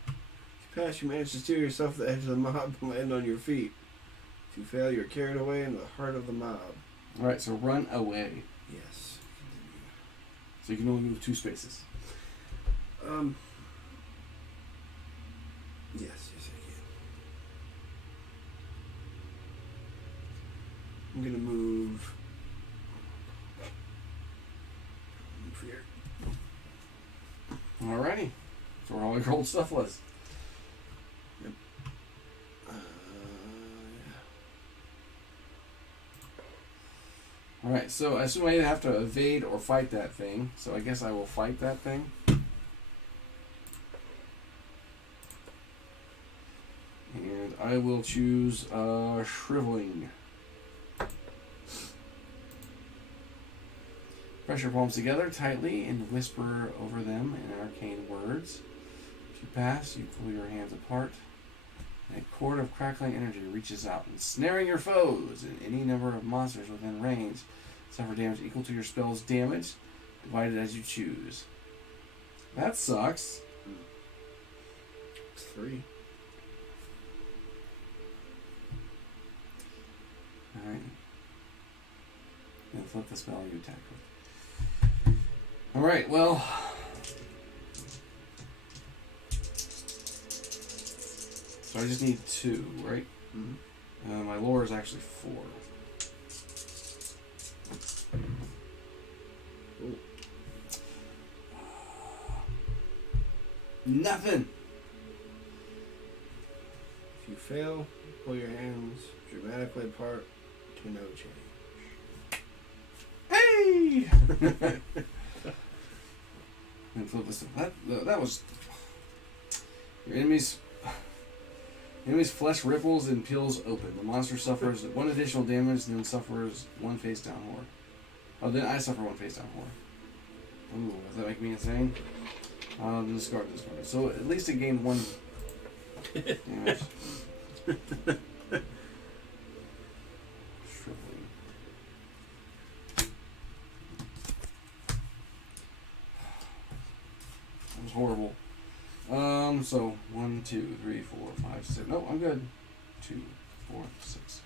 If you pass, you manage to steer yourself to the edge of the mob and land on your feet. If you fail, you're carried away into the heart of the mob. Alright, so run away. Yes. So you can only move 2 spaces. Yes, I can. I'm gonna move Alrighty. That's where all your old stuff was. Alright, so I assume I either have to evade or fight that thing. So I guess I will fight that thing. And I will choose Shriveling. Press your palms together tightly and whisper over them in arcane words. As you pass, you pull your hands apart. And a cord of crackling energy reaches out, ensnaring your foes and any number of monsters within range. Suffer damage equal to your spell's damage, divided as you choose. That sucks. It's 3. Alright. Then flip the spell you attack with. Alright, well. So I just need 2, right? Mm-hmm. My lore is actually 4. Ooh. Nothing! If you fail, pull your hands dramatically apart to no change. Hey! And flip this. That was. Your enemy's flesh ripples and peels open. The monster suffers 1 additional damage, then suffers 1 face down horror. Oh, then I suffer 1 face down horror. Ooh, does that make me insane? Discard. So at least it gained 1 damage. Shriveling. That was horrible. So 1, 2, 3, 4, 5, 6. No, I'm good. 2, 4, 6.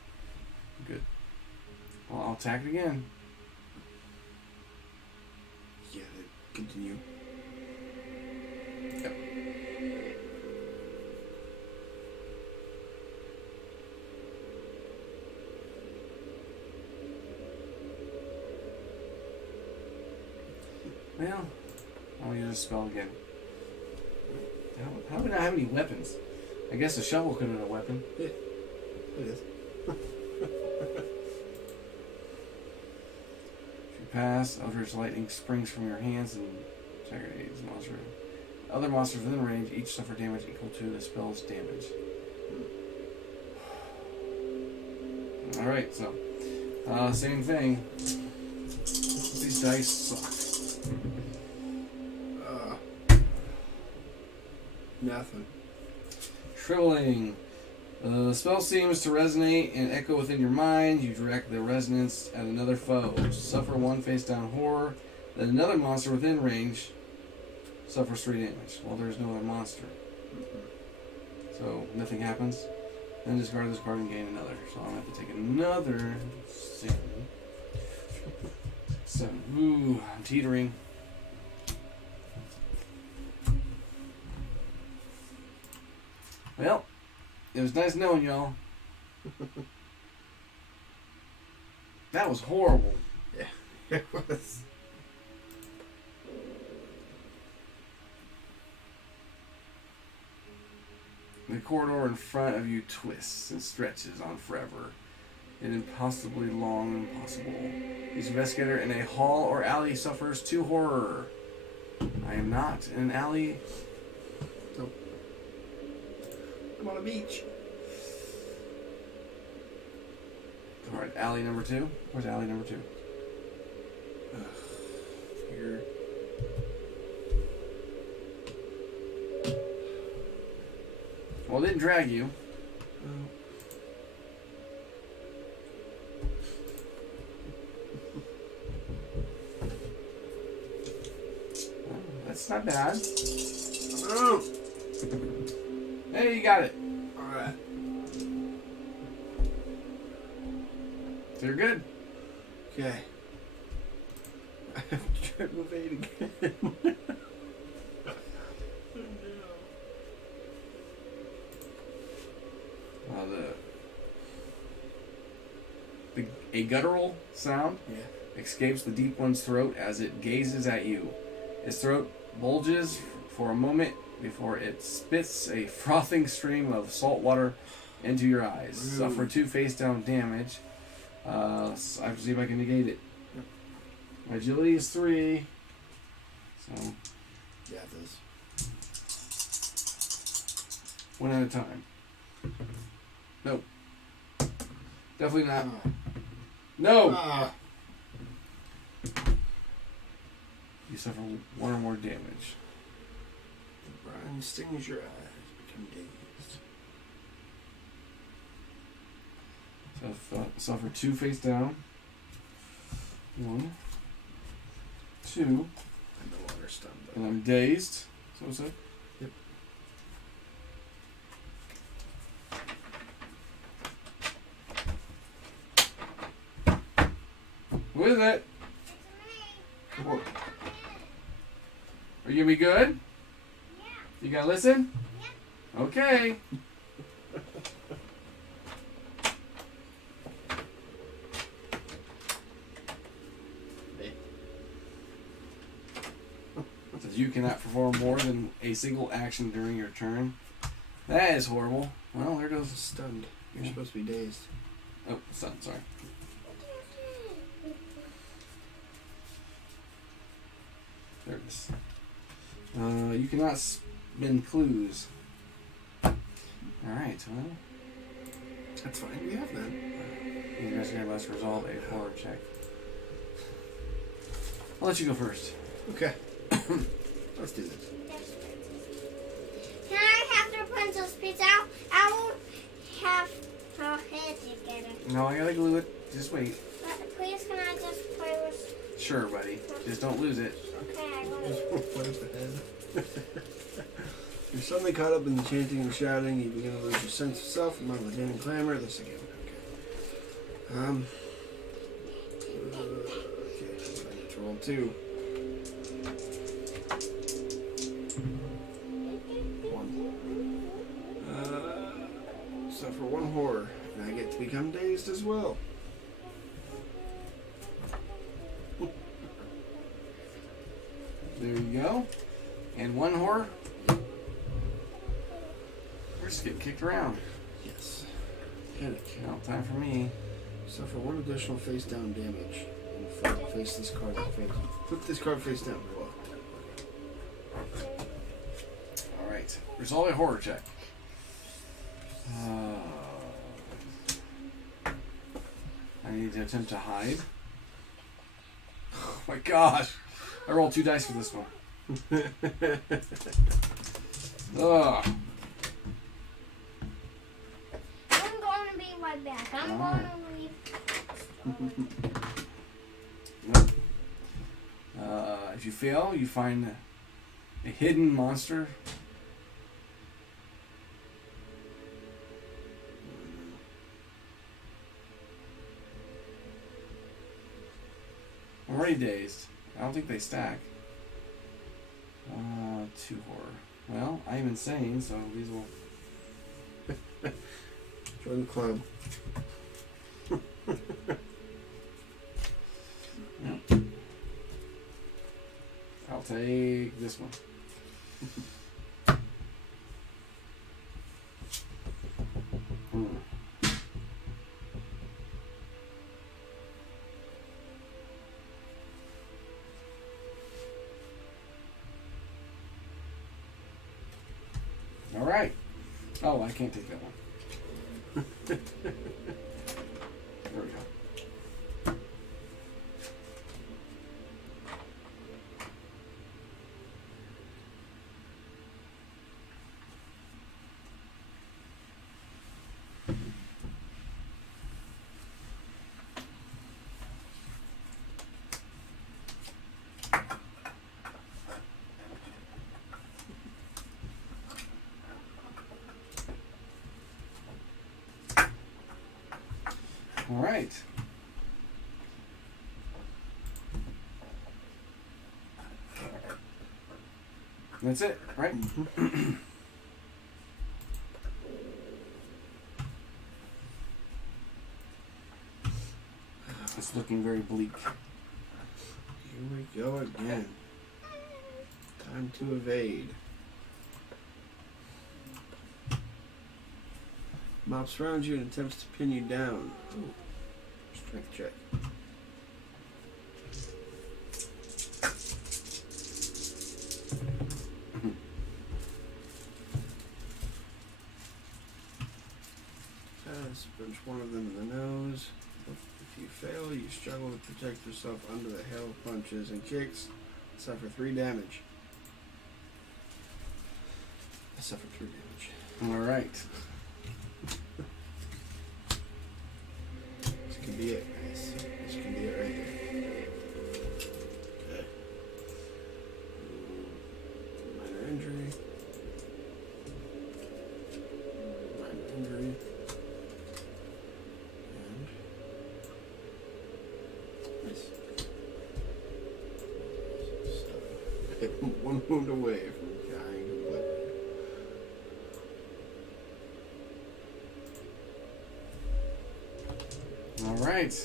I'm good. Well, I'll attack it again. Yeah, continue. Yep. Well, I'll use a spell again. How do we not have any weapons? I guess a shovel could have been a weapon. It is. If you pass, Eldritch Lightning springs from your hands and degrades monster. Other monsters within range each suffer damage equal to the spell's damage. Alright, so same thing. These dice suck. Nothing. Shriveling. The spell seems to resonate and echo within your mind. You direct the resonance at another foe. Suffer 1 face down horror. Then another monster within range suffers 3 damage while there is no other monster. So nothing happens. Then discard this card and gain another. So I'm going to have to take another 7. 7. Ooh, I'm teetering. Well, it was nice knowing y'all. That was horrible. Yeah, it was. The corridor in front of you twists and stretches on forever. An impossibly long impossible. Each investigator in a hall or alley suffers 2 horror. I am not in an alley. Nope. I'm on a beach. Alright, alley number 2. Where's alley number 2? Here. Well, it didn't drag you. Oh. Well, that's not bad. Oh. Hey, you got it. Alright. So you're good. Okay. I have to try to evade again. A guttural sound Yeah. escapes the deep one's throat as it gazes at you. Its throat bulges for a moment before it spits a frothing stream of salt water into your eyes. Suffer 2 face down damage. I have to see if I can negate it. Yep. My agility is 3. So, Yeah, it does. 1 at a time. No. Definitely not. No! Ah. You suffer 1 or more damage. The brine stings your eyes, become dazed. So suffer 2 face down. 1, 2, I'm no longer stunned. and I'm dazed. So what's that? Yep. Who is it? Come on. Are you gonna be good? Yeah. You gotta listen? Yeah. Okay. It says you cannot perform more than a single action during your turn. That is horrible. Well, there goes. Stunned. You're Yeah. supposed to be dazed. Oh, son, sorry. There it is. You cannot spin clues. Alright, well, That's fine. We have that. the investigator must resolve a horror check. I'll let you go first. Okay. Let's do this. Can I have the princess pizza? I won't have her head together. No, I gotta glue it. Just wait. But please, can I just play with? Sure, buddy. Just don't lose it. Okay, I will. Where's the head? You're suddenly caught up in the chanting and shouting. You begin to lose your sense of self among the din and clamor. This again. Okay. Okay. I get to roll 2. 1. Suffer 1 horror, and I get to become dazed as well. There you go. And 1 horror. We're just getting kicked around. Yes. Panic. Now, time for me. Suffer 1 additional face down damage. And face this card face. Flip this card face down. Alright. Resolve a horror check. I need to attempt to hide. Oh my gosh. I rolled 2 dice for this one. Ugh. I'm going to be right back. I'm going to leave. Nope. If you fail, you find a hidden monster. I'm already dazed. I don't think they stack. 2 horror. Well, I'm insane, so these will. Join the club. I'll take this one. All right. Oh, I can't take that one. There we go. All right. That's it, right? It's looking very bleak. Here we go again. Time to evade. Mob surrounds you and attempts to pin you down. Ooh. Strength check. Punch one of them in the nose. If you fail, you struggle to protect yourself under the hail of punches and kicks. Suffer 3 damage. I suffered 3 damage. Alright. This could be it, guys. This could be it right here. Okay. Minor injury. Minor injury. And nice. So, one wound away from dying completely. Alright.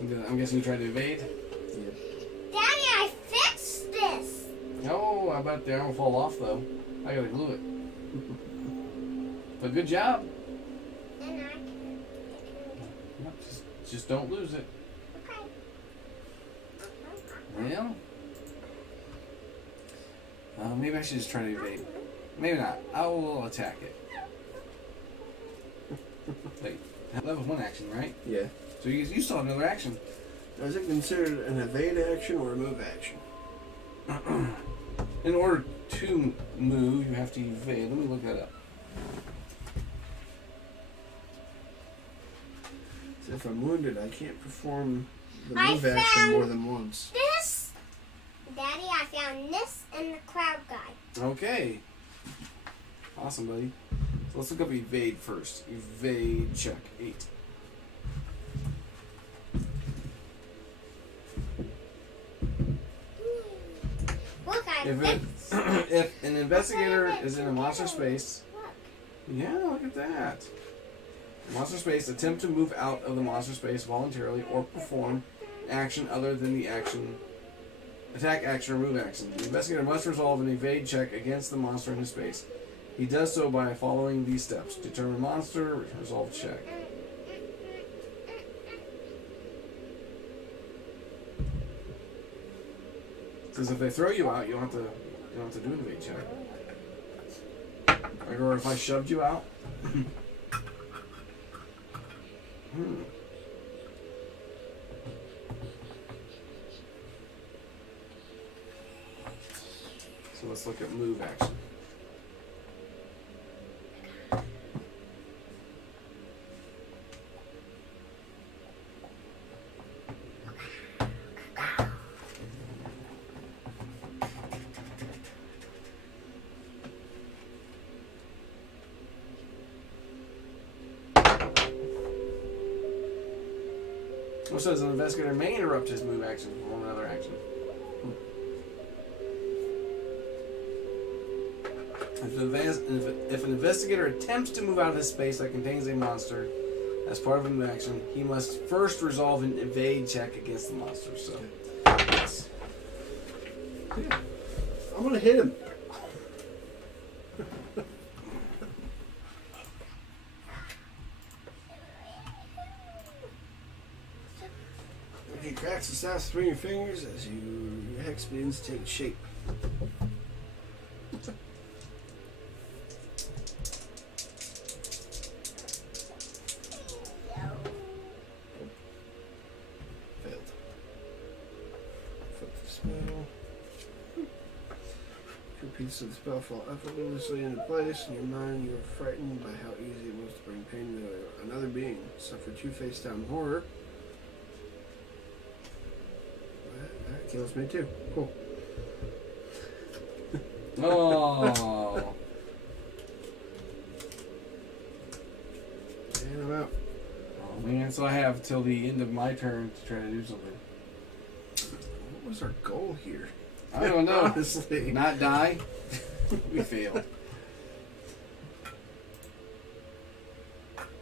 I'm guessing you tried to evade? Yep. Daddy, I fixed this. Oh, I bet the arm will fall off though. I gotta glue it. But good job. And I can. Yep, just don't lose it. Okay. Well, maybe I should just try to evade. Maybe not. I will attack it. Wait, that was one action, right? Yeah. So you still have another action. Is it considered an evade action or a move action? In order to move, you have to evade. Let me look that up. So if I'm wounded, I can't perform the I move action found more than once. This. Daddy, I found this in the cloud guy. Okay. Awesome, buddy. So let's look up evade first. Evade check 8. Look, I If fixed. if an investigator is in a monster space, Look. yeah, look at that. Monster space, attempt to move out of the monster space voluntarily or perform action other than the action, attack action or move action. The investigator must resolve an evade check against the monster in his space. He does so by following these steps. Determine monster, resolve check. Because if they throw you out, you don't have to do an evade check. Or if I shoved you out. So let's look at move action. It says an investigator may interrupt his move action to perform another action. If an investigator attempts to move out of his space that contains a monster as part of a move action, he must first resolve an evade check against the monster. So, yes. Yeah. I'm gonna hit him. He cracks the sass between your fingers as your hex begins to take shape. Failed. Flip the spell. Two pieces of the spell fall effortlessly into place. In your mind, you are frightened by how easy it was to bring pain to another being. Suffer 2 face-down horror. That kills me too. Cool. Oh. And I'm out. Oh man, so I have till the end of my turn to try to do something. What was our goal here? I don't know. Honestly. Not die. We failed.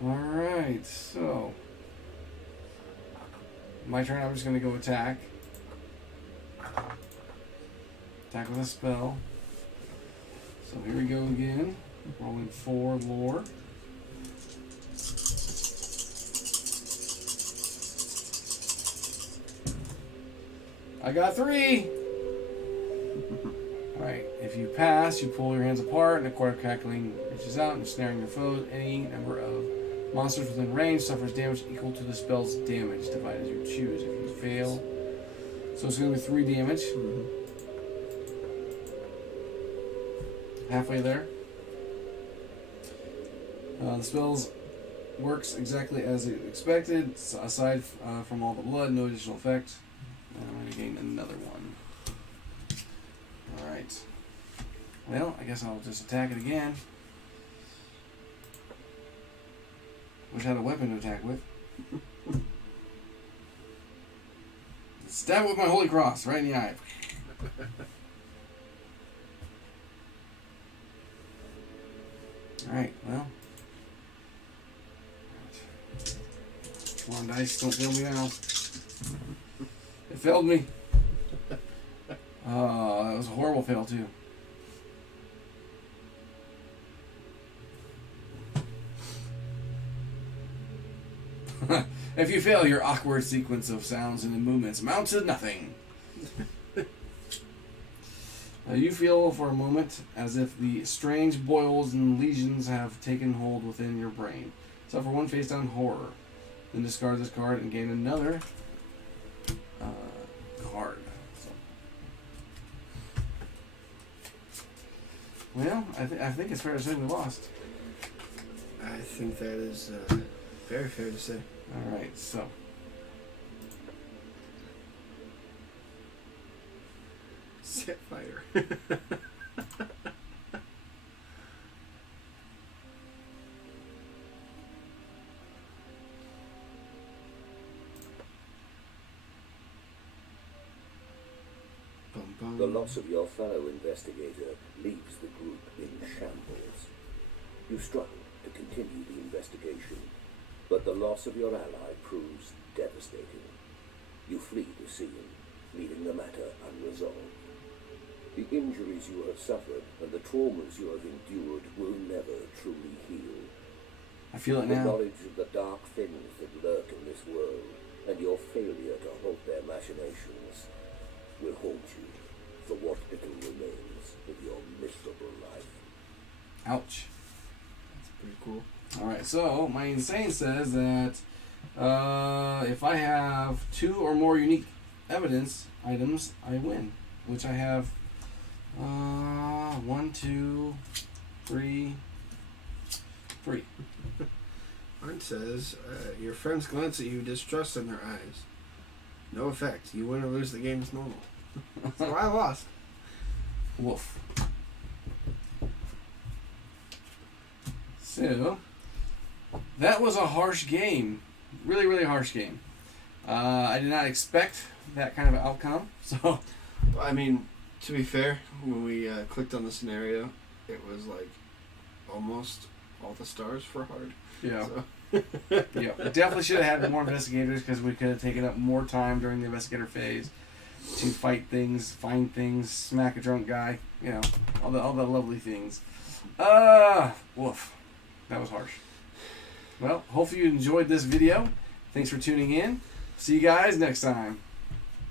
Alright, so. My turn, I'm just going to go attack. Attack with a spell. So here we go again. Rolling 4 lore. I got 3! Alright, if you pass, you pull your hands apart and a cord of crackling reaches out and snaring your foes. Any number of monsters within range suffers damage equal to the spell's damage, divided as you choose. If you fail, so it's going to be 3 damage. Halfway there. The spells works exactly as expected, aside from all the blood, no additional effect. I'm going to gain another one. Alright. Well, I guess I'll just attack it again. Wish I had a weapon to attack with. Stab it with my holy cross, right in the eye. Alright, well. Come on, dice, don't fail me now. It failed me. That was a horrible fail, too. If you fail, your awkward sequence of sounds and movements amounts to nothing. You feel for a moment as if the strange boils and lesions have taken hold within your brain. Suffer 1 face down horror. Then discard this card and gain another card. So. Well, I think it's fair to say we lost. I think that is very fair to say. Alright, so. Set fire. Bum, bum. The loss of your fellow investigator leaves the group in shambles. You struggle to continue the investigation, but the loss of your ally proves devastating. You flee the scene, leaving the matter unresolved. The injuries you have suffered and the traumas you have endured will never truly heal. I feel it The now. knowledge of the dark things that lurk in this world and your failure to halt their machinations will haunt you for what little remains of your miserable life. Ouch. That's pretty cool. Alright, so my insane says that if I have 2 or more unique evidence items, I win. Which I have 1, 2, 3. Mine says, your friends glance at you, distrust in their eyes. No effect. You win or lose the game is normal. So I lost. Woof. So, that was a harsh game. Really, really harsh game. I did not expect that kind of outcome. So, I mean, to be fair, when we clicked on the scenario, it was like almost all the stars for hard. yeah. So. Yeah, we definitely should have had more investigators because we could have taken up more time during the investigator phase to fight things, find things, smack a drunk guy, you know, all the lovely things. Woof. That was harsh. Well, hopefully you enjoyed this video. Thanks for tuning in. See you guys next time.